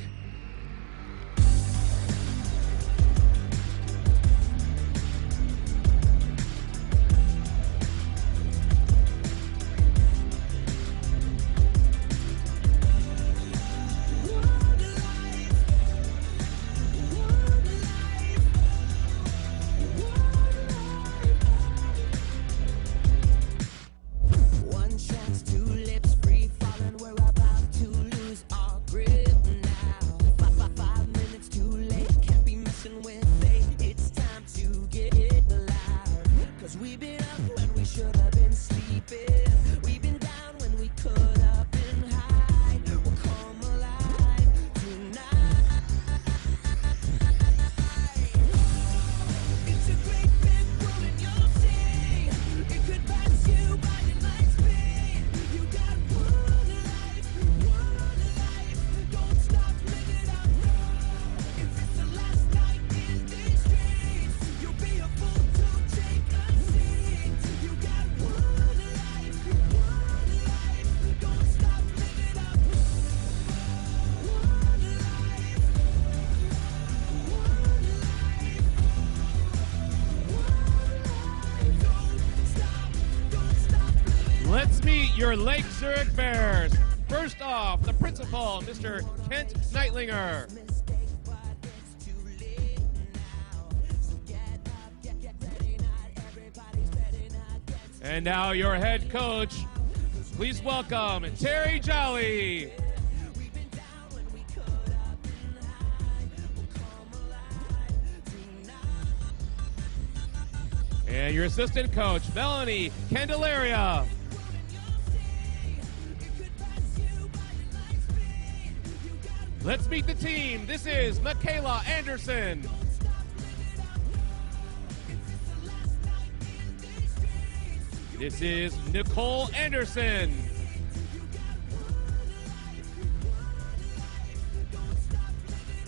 One chance, two lips, free falling. We're about to lose our grip now. Let's meet your Lake Zurich Bears. First off, the principal, Mr. Kent Neitlinger. And now your head coach. Please welcome Terry Jolly. And your assistant coach, Melanie Candelaria. Let's meet the team. This is Michaela Anderson. This is Nicole Anderson.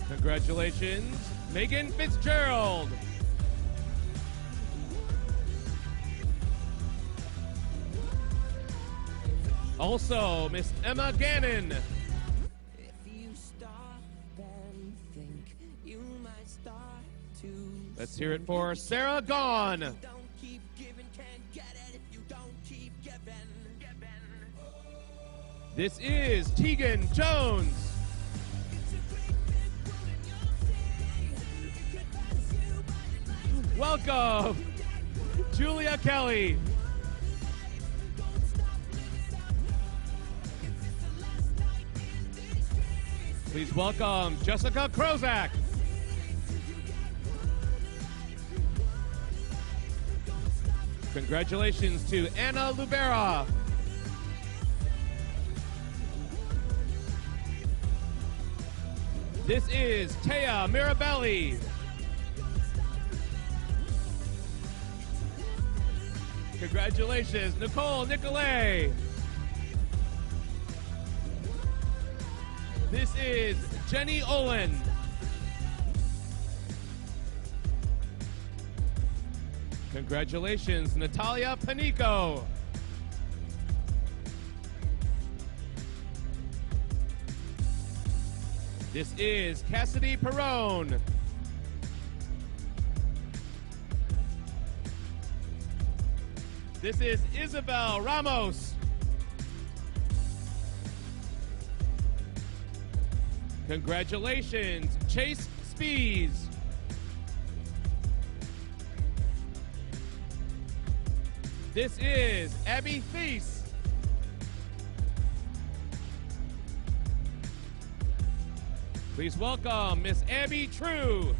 Congratulations, Megan Fitzgerald. Also, Miss Emma Gannon. Let's hear it for Sarah Gaughan. This is Tegan Jones. Welcome, Julia Kelly. Please welcome Jessica Krozak. Congratulations to Anna Lubera. This is Taya Mirabelli. Congratulations, Nicole Nicolay. This is Jenny Olin. Congratulations, Natalia Panico. This is Cassidy Perrone. This is Isabel Ramos. Congratulations, Chase Spees. This is Abby Thies. Please welcome Miss Abby True.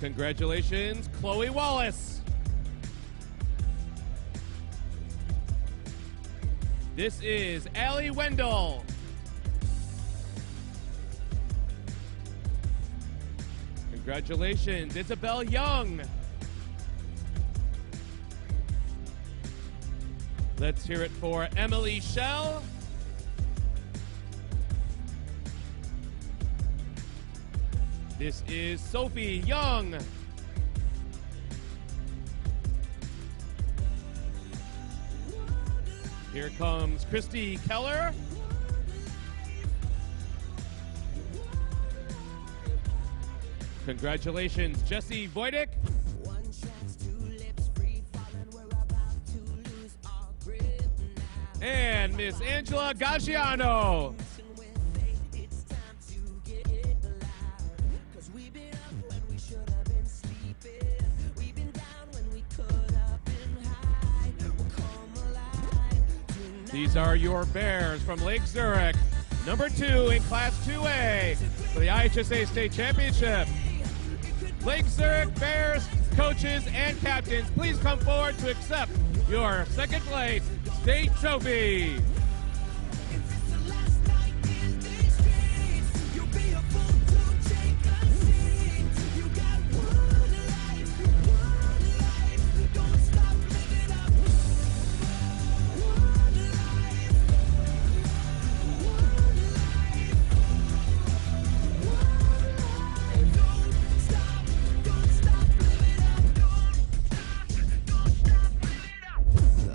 Congratulations, Chloe Wallace. This is Allie Wendell. Congratulations, Isabel Young. Let's hear it for Emily Schell. This is Sophie Young. Here comes Christy Keller. Congratulations, Jesse Voidick. And Miss Angela Gaggiano. These are your Bears from Lake Zurich, number 2 in Class 2A for the IHSA State Championship. Lake Zurich Bears coaches and captains, please come forward to accept your second place state trophy.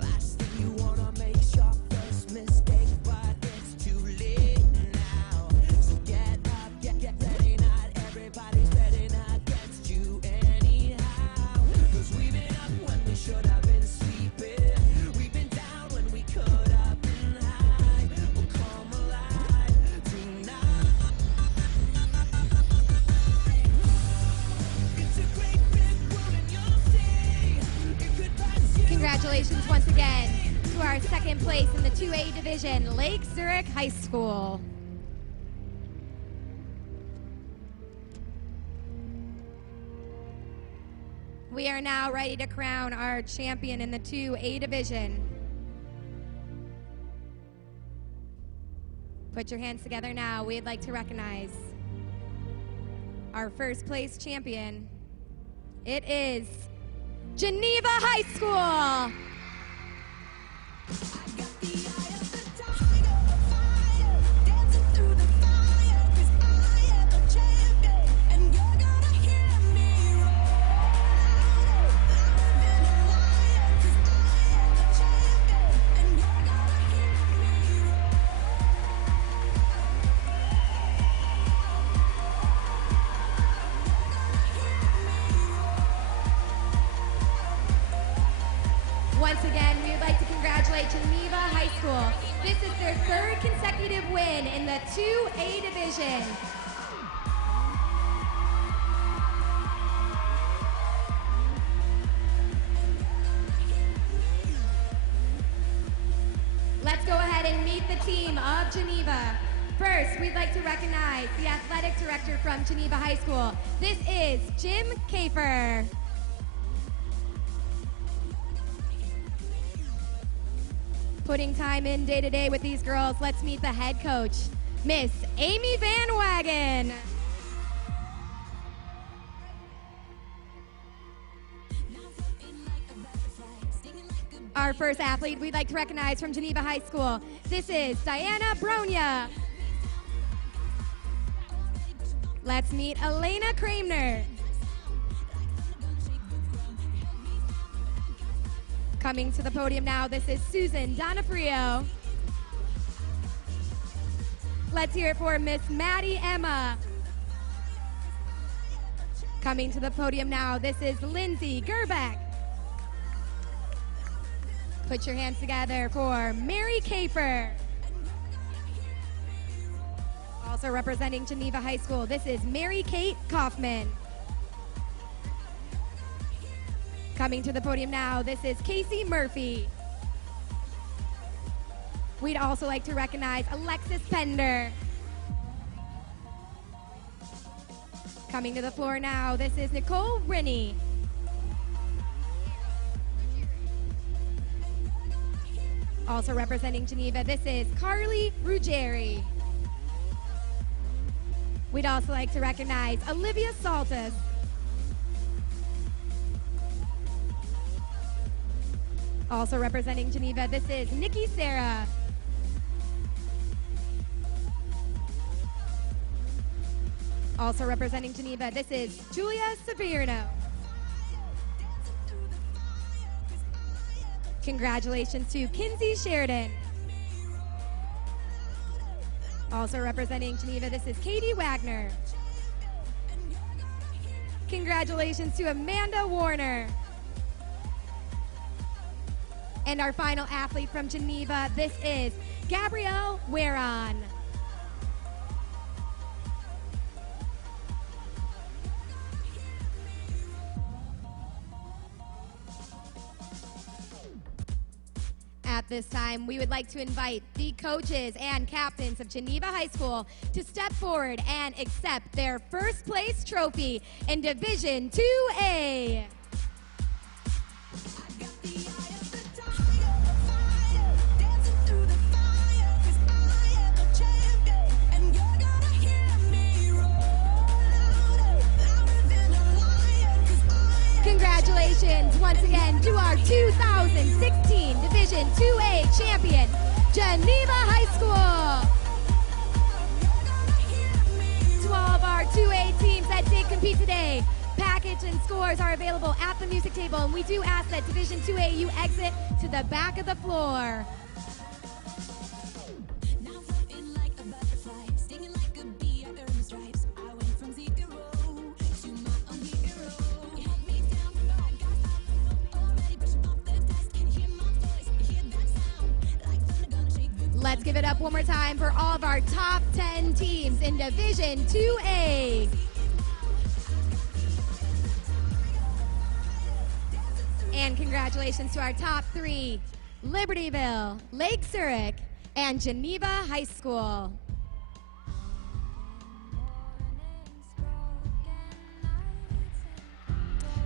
Last thing you wanna make sure first miss. Congratulations once again to our second place in the 2A division, Lake Zurich High School. We are now ready to crown our champion in the 2A division. Put your hands together now. We'd like to recognize our first place champion. It is Geneva High School. Once again, we would like to congratulate Geneva High School. This is their third consecutive win in the 2A division. Let's go ahead and meet the team of Geneva. First, we'd like to recognize the athletic director from Geneva High School. This is Jim Kafer. Putting time in day to day with these girls, let's meet the head coach, Miss Amy Van Wagen. Our first athlete we'd like to recognize from Geneva High School. This is Diana Bronya. Let's meet Elena Kramer. Coming to the podium now, this is Susan Donofrio. Let's hear it for Miss Maddie Emma. Coming to the podium now, this is Lindsay Gerbeck. Put your hands together for Mary Kafer. Also representing Geneva High School, this is Mary Kate Kaufman. Coming to the podium now, this is Casey Murphy. We'd also like to recognize Alexis Pender. Coming to the floor now, this is Nicole Rinney. Also representing Geneva, this is Carly Ruggeri. We'd also like to recognize Olivia Saltis. Also representing Geneva, this is Nikki Sarah. Also representing Geneva, this is Julia Sabirno. Congratulations to Kinsey Sheridan. Also representing Geneva, this is Katie Wagner. Congratulations to Amanda Warner. And our final athlete from Geneva, this is Gabrielle Waron. At this time, we would like to invite the coaches and captains of Geneva High School to step forward and accept their first place trophy in Division 2A. Congratulations once again to our 2016 Division 2A champion, Geneva High School. To all of our 2A teams that did compete today, package and scores are available at the music table, and we do ask that Division 2A you exit to the back of the floor. Let's give it up one more time for all of our top 10 teams in Division 2A. And congratulations to our top 3, Libertyville, Lake Zurich, and Geneva High School.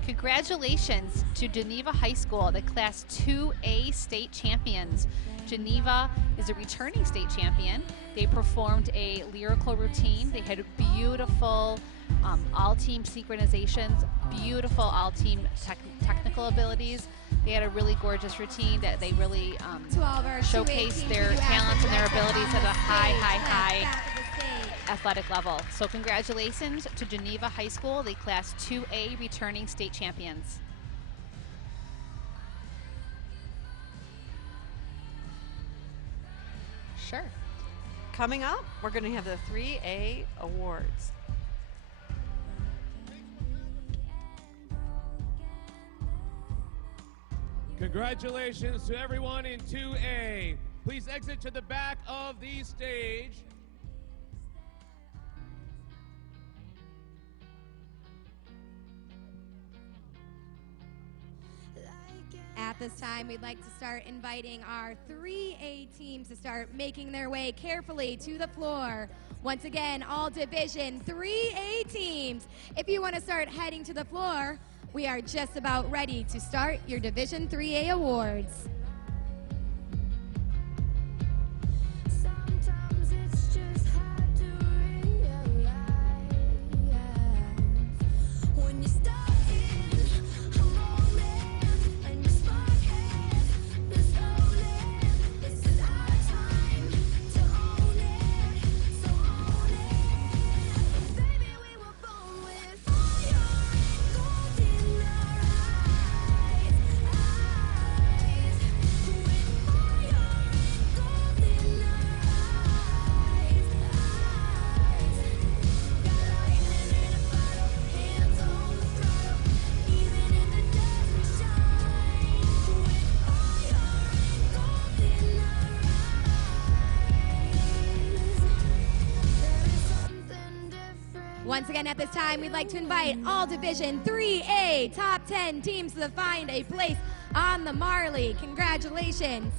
Congratulations to Geneva High School, the Class 2A state champions. Geneva is a returning state champion. They performed a lyrical routine. They had beautiful all-team synchronizations, beautiful all-team technical abilities. They had a really gorgeous routine that they really showcased their talents and their abilities at a high athletic level. So congratulations to Geneva High School, the Class 2A returning state champions. Sure. Coming up, we're going to have the 3A awards. Congratulations to everyone in 2A. Please exit to the back of the stage. At this time, we'd like to start inviting our 3A teams to start making their way carefully to the floor. Once again, all Division 3A teams, if you want to start heading to the floor, we are just about ready to start your Division 3A awards. Sometimes it's just hard to realize when you start in a moment and you spark heads, this moment, this is our time to own it, so own it. Baby, we were born with fire and gold in our eyes, with fire and gold in our Once again, at this time, we'd like to invite all Division 3A top 10 teams to find a place on the Marley. Congratulations.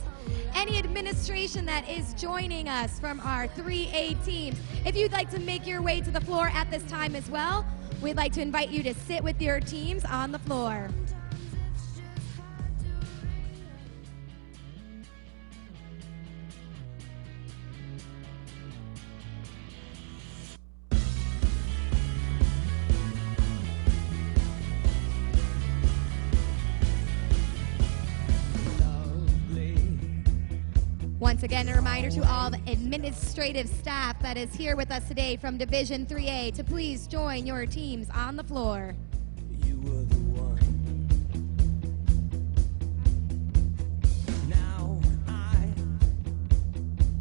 Any administration that is joining us from our 3A teams, if you'd like to make your way to the floor at this time as well, we'd like to invite you to sit with your teams on the floor. Once again, a reminder to all the administrative staff that is here with us today from Division 3A to please join your teams on the floor. Now I'm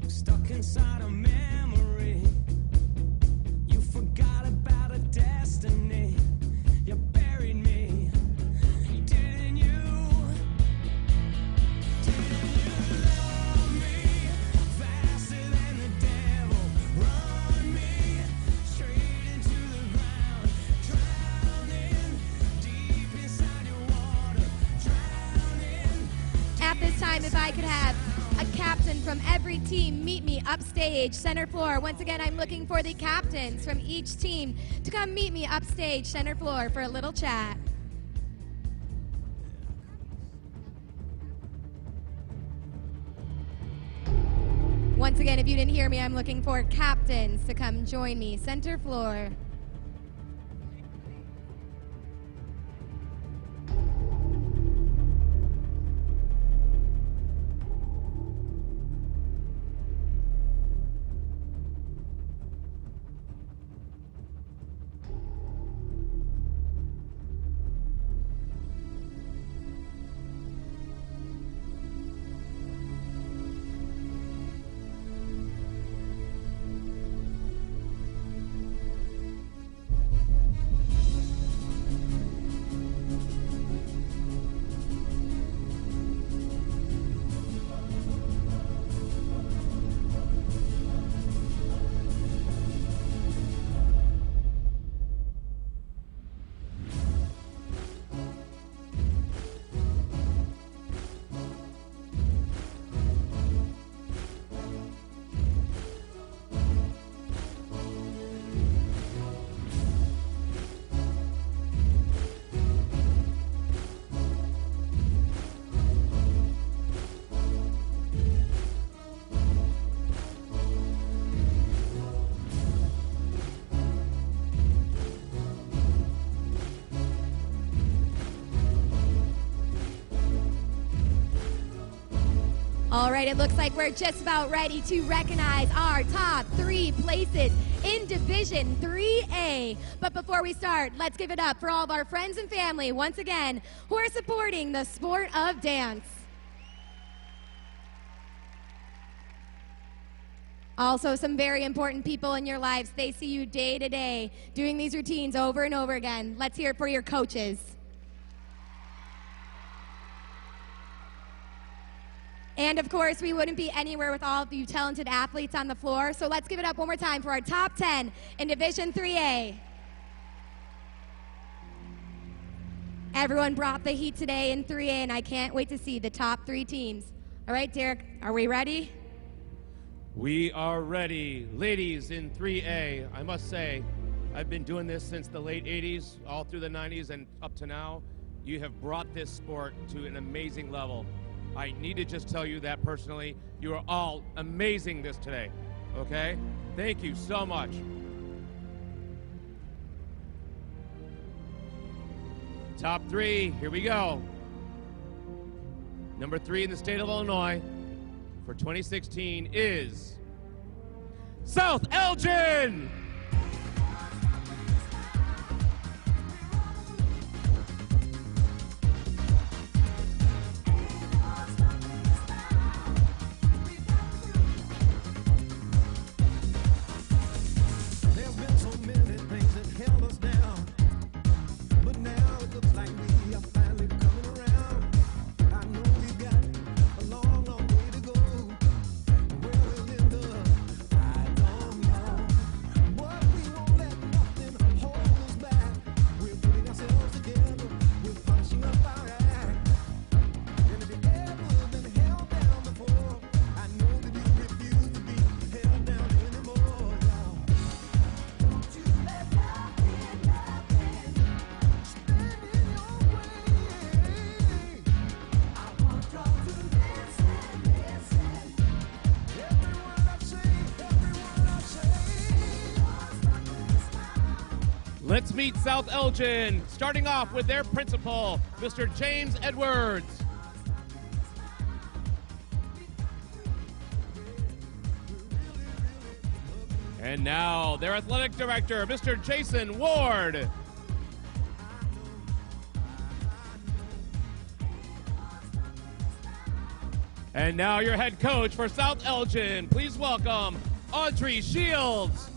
stuck inside a memory. You forgot about a destiny. You buried me, didn't you? Didn't you love me faster than the devil? Run me straight into the ground, drowning deep inside your water, drowning. At this time, if I could have a captain from every team meet me upstage, center floor. Once again, I'm looking for the captains from each team to come meet me upstage, center floor for a little chat. Once again, if you didn't hear me, I'm looking for captains to come join me, center floor. All right, it looks like we're just about ready to recognize our top 3 places in Division 3A. But before we start, let's give it up for all of our friends and family, once again, who are supporting the sport of dance. Also, some very important people in your lives. They see you day to day doing these routines over and over again. Let's hear it for your coaches. And of course, we wouldn't be anywhere with all of you talented athletes on the floor. So let's give it up one more time for our top 10 in Division 3A. Everyone brought the heat today in 3A, and I can't wait to see the top 3 teams. All right, Derek, are we ready? We are ready. Ladies in 3A, I must say, I've been doing this since the late 80s, all through the 90s, and up to now. You have brought this sport to an amazing level. I need to just tell you that personally. You are all amazing this today, okay? Thank you so much. Top 3, here we go. Number 3 in the state of Illinois for 2016 is South Elgin! Let's meet South Elgin, starting off with their principal, Mr. James Edwards. And now their athletic director, Mr. Jason Ward. And now your head coach for South Elgin. Please welcome Audrey Shields.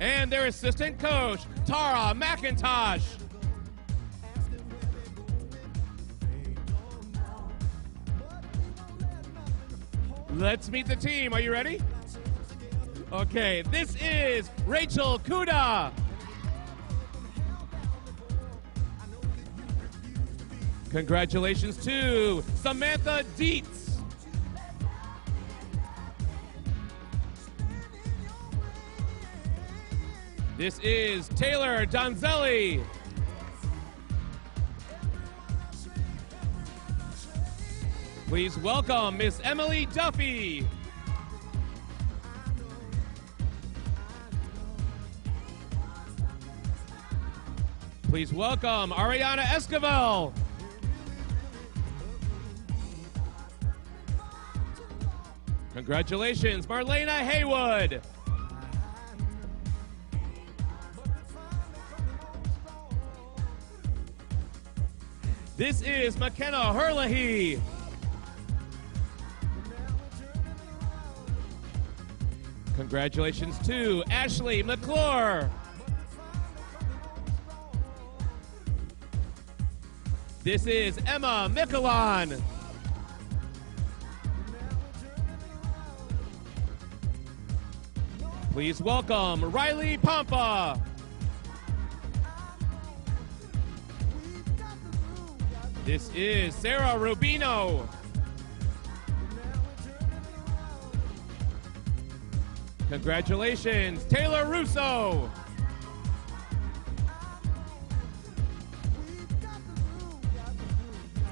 And their assistant coach, Tara McIntosh. Let's meet the team. Are you ready? Okay, this is Rachel Kuda. Congratulations to Samantha Dietz. This is Taylor Donzelli. Please welcome Miss Emily Duffy. Please welcome Ariana Esquivel. Congratulations, Marlena Haywood. This is McKenna Herlihy. Congratulations to Ashley McClure. This is Emma Michelon. Please welcome Riley Pompa. This is Sarah Rubino. Congratulations, Taylor Russo.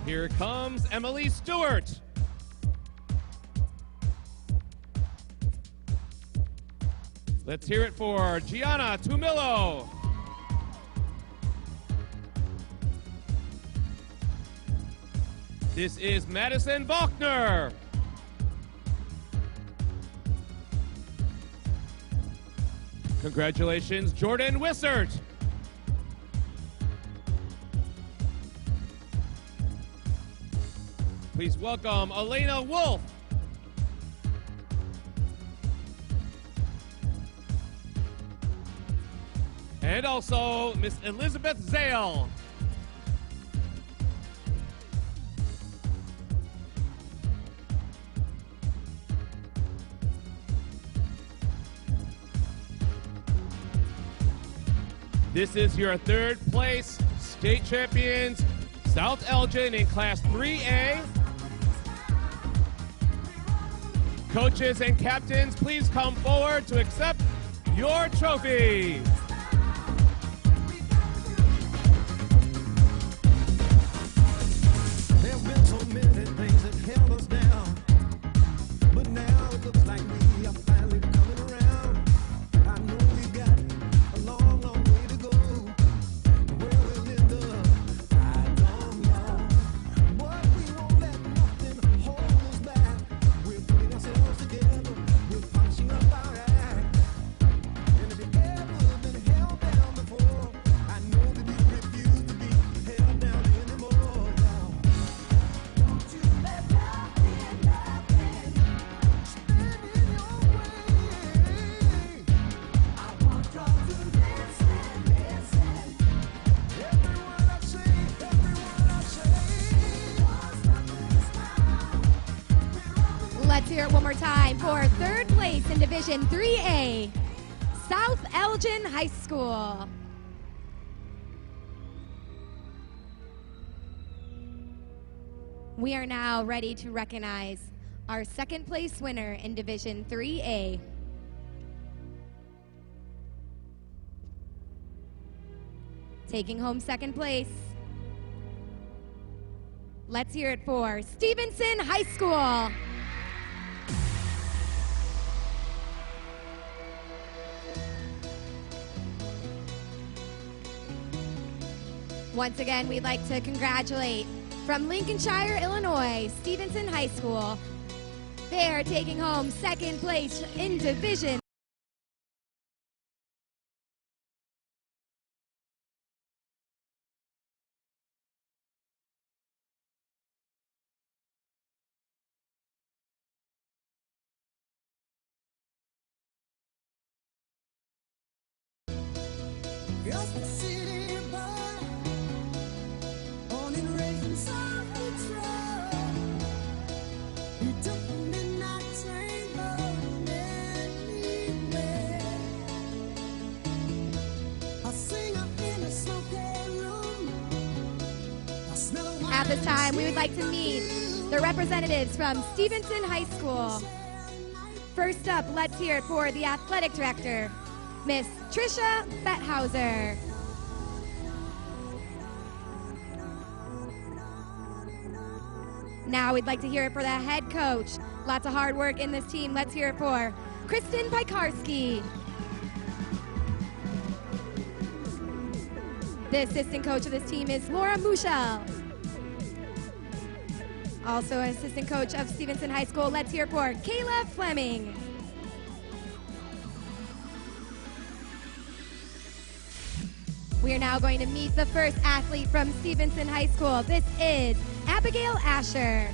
Here comes Emily Stewart. Let's hear it for Gianna Tumillo. This is Madison Faulkner. Congratulations, Jordan Wissert. Please welcome Elena Wolf. And also Miss Elizabeth Zale. This is your third place state champions, South Elgin in Class 3A. Coaches and captains, please come forward to accept your trophy. There have been so many things that held us down, but now it looks like we are finally coming around. I know we got a long, long way to go. Where we'll end up, I don't know. But we won't let nothing hold us back. We're putting ourselves together, we're punching up our act. And if you've ever been held down before, I know that you refuse to be held down anymore. Let's hear it one more time for third place in Division 3A, South Elgin High School. We are now ready to recognize our second place winner in Division 3A. Taking home second place. Let's hear it for Stevenson High School. Once again, we'd like to congratulate from Lincolnshire, Illinois, Stevenson High School. They're taking home second place in Division. At this time, we would like to meet the representatives from Stevenson High School. First up, let's hear it for the athletic director, Miss Trisha Betthauser. Now we'd like to hear it for the head coach. Lots of hard work in this team. Let's hear it for Kristen Pikarski. The assistant coach of this team is Laura Muschel. Also an assistant coach of Stevenson High School. Let's hear it for Kayla Fleming. We are now going to meet the first athlete from Stevenson High School. This is Abigail Asher.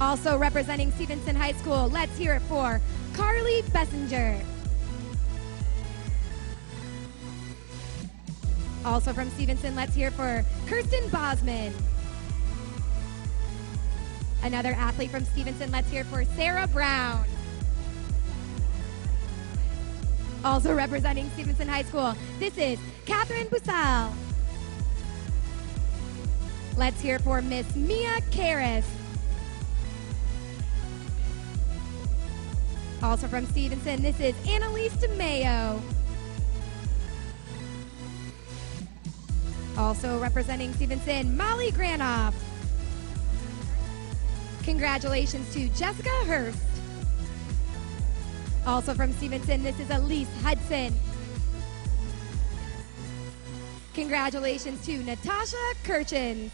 Also representing Stevenson High School, let's hear it for Carly Bessinger. Also from Stevenson, let's hear it for Kirsten Bosman. Another athlete from Stevenson, let's hear it for Sarah Brown. Also representing Stevenson High School, this is Catherine Busal. Let's hear it for Miss Mia Karras. Also from Stevenson, this is Annalise DeMayo. Also representing Stevenson, Molly Granoff. Congratulations to Jessica Hurst. Also from Stevenson, this is Elise Hudson. Congratulations to Natasha Kirchens.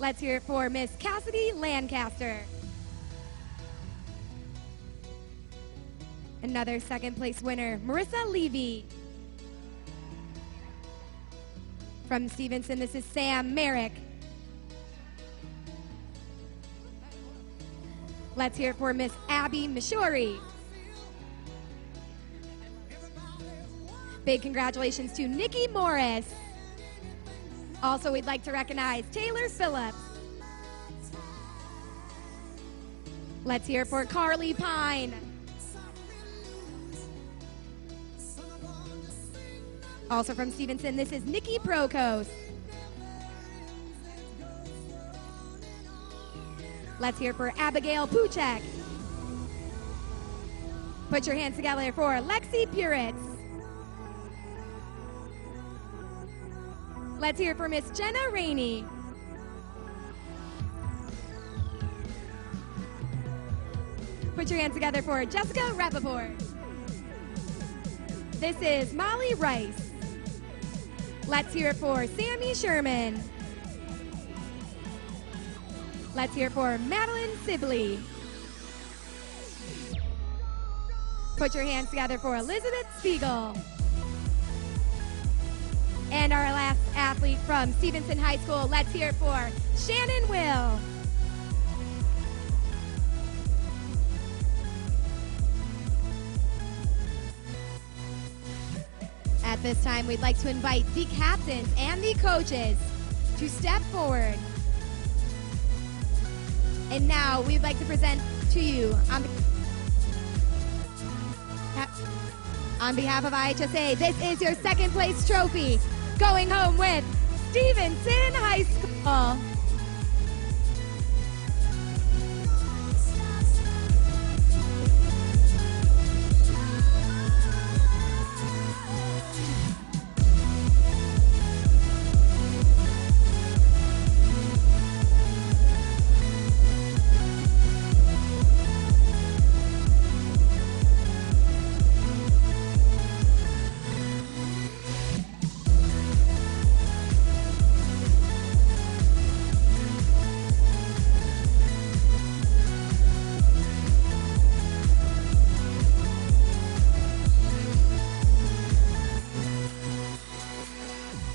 Let's hear it for Miss Cassidy Lancaster. Another second place winner, Marissa Levy. From Stevenson, this is Sam Merrick. Let's hear it for Miss Abby Mashori. Big congratulations to Nikki Morris. Also, we'd like to recognize Taylor Phillips. Let's hear it for Carly Pine. Also from Stevenson, this is Nikki Prokos. Let's hear it for Abigail Puchek. Put your hands together for Lexi Puritz. Let's hear it for Miss Jenna Rainey. Put your hands together for Jessica Rappaport. This is Molly Rice. Let's hear it for Sammy Sherman. Let's hear it for Madeline Sibley. Put your hands together for Elizabeth Spiegel. And our last athlete from Stevenson High School, let's hear it for Shannon Will. At this time, we'd like to invite the captains and the coaches to step forward. And now we'd like to present to you on behalf of IHSA, this is your second place trophy going home with Stevenson High School.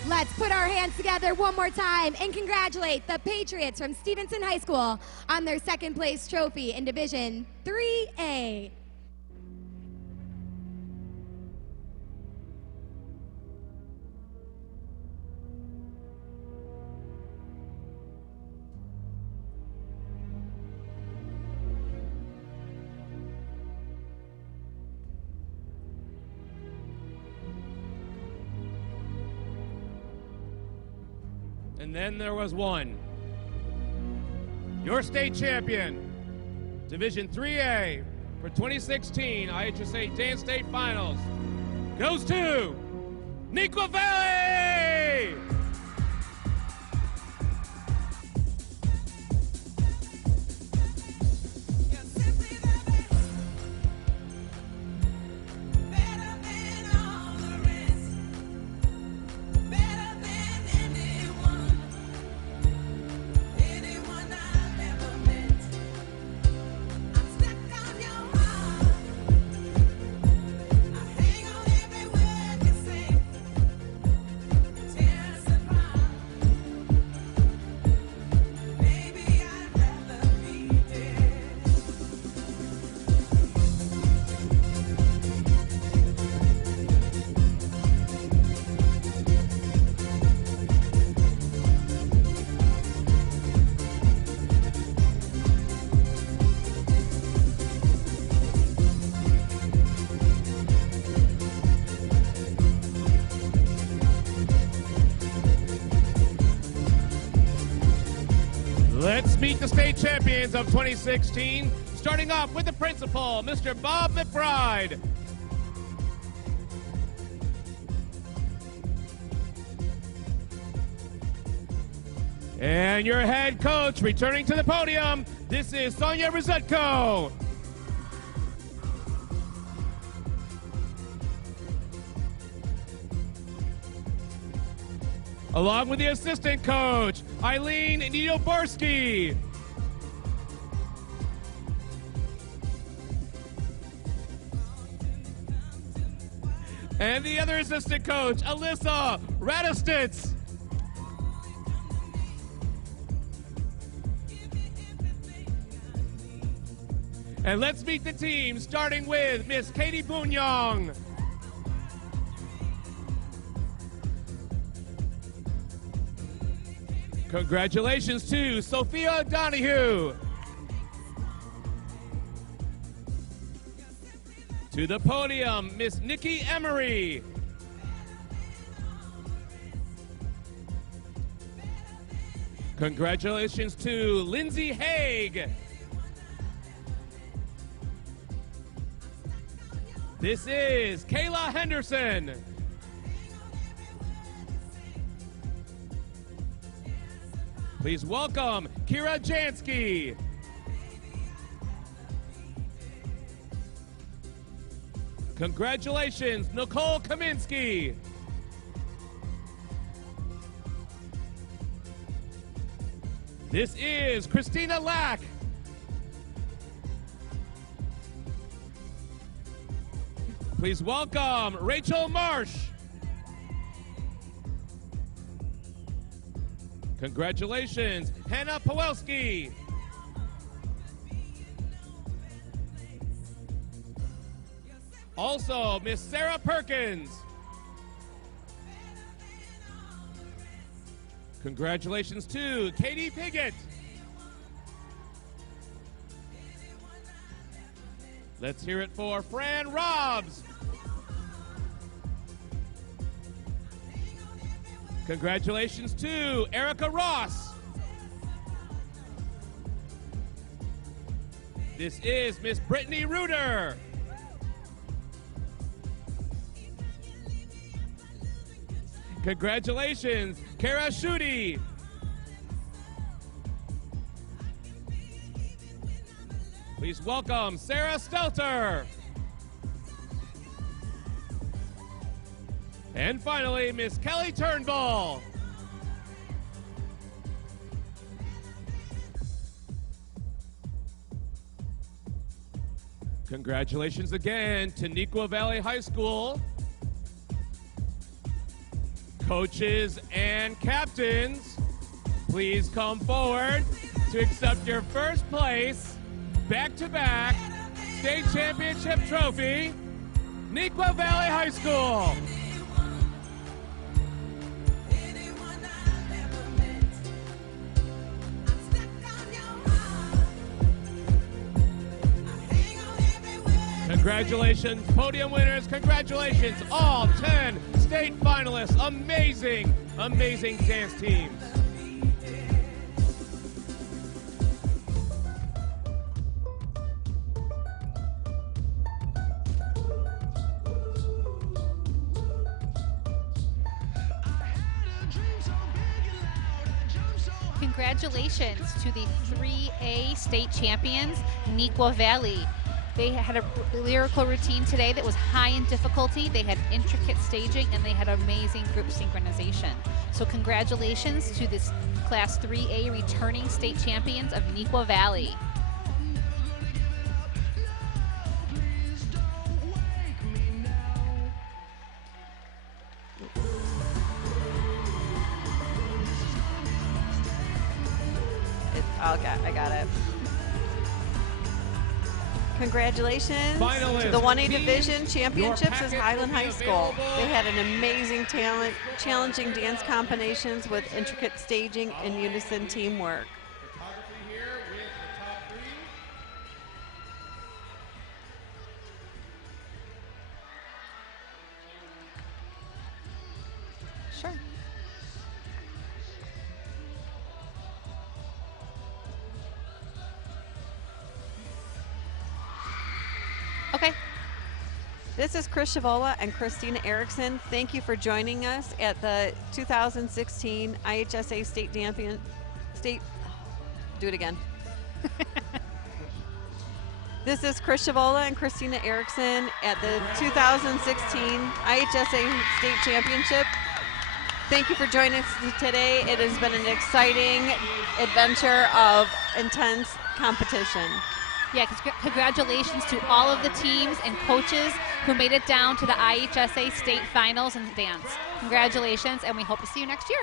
Let's put our hands together one more time and congratulate the Patriots from Stevenson High School on their second place trophy in Division 3A. And then there was one. Your state champion, Division 3A for 2016 IHSA Dance State Finals, goes to Neuqua Valley! Let's meet the state champions of 2016, starting off with the principal, Mr. Bob McBride. And your head coach returning to the podium, this is Sonia Rosetko. along with the assistant coach, Eileen Niedoborski. And the other assistant coach, Alyssa Radistitz. And let's meet the team, starting with Miss Katie Bunyong. Congratulations to Sophia Donahue. To the podium, Miss Nikki Emery. Congratulations to Lindsay Haig. This is Kayla Henderson. Please welcome Kira Jansky. Congratulations, Nicole Kaminsky. This is Christina Lack. Please welcome Rachel Marsh. Congratulations, Hannah Pawelski. Also, Miss Sarah Perkins. Congratulations to Katie Piggott. Let's hear it for Fran Robbs. Congratulations to Erica Ross. This is Miss Brittany Reuter. Congratulations, Kara Schutte. Please welcome Sarah Stelter. And finally, Miss Kelly Turnbull. Congratulations again to Neuqua Valley High School. Coaches and captains, please come forward to accept your first place, back-to-back state championship trophy, Neuqua Valley High School. Congratulations, podium winners. Congratulations, all 10 state finalists. Amazing, amazing dance teams. Congratulations to the 3A state champions, Neuqua Valley. They had a lyrical routine today that was high in difficulty. They had intricate staging and they had amazing group synchronization. So congratulations to this Class 3A returning state champions of Neuqua Valley. Okay, I got it. Congratulations Finalists. to the 1A Division Championships is Highland High School. They had an amazing talent, challenging dance combinations with intricate staging and unison teamwork. Photography here with the top three. Sure. Okay. This is Chris Shavola and Christina Erickson. Thank you for joining us at the 2016 IHSA do it again. This is Chris Shavola and Christina Erickson at the 2016 IHSA State Championship. Thank you for joining us today. It has been an exciting adventure of intense competition. Yeah, congratulations to all of the teams and coaches who made it down to the IHSA state finals and dance. Congratulations, and we hope to see you next year.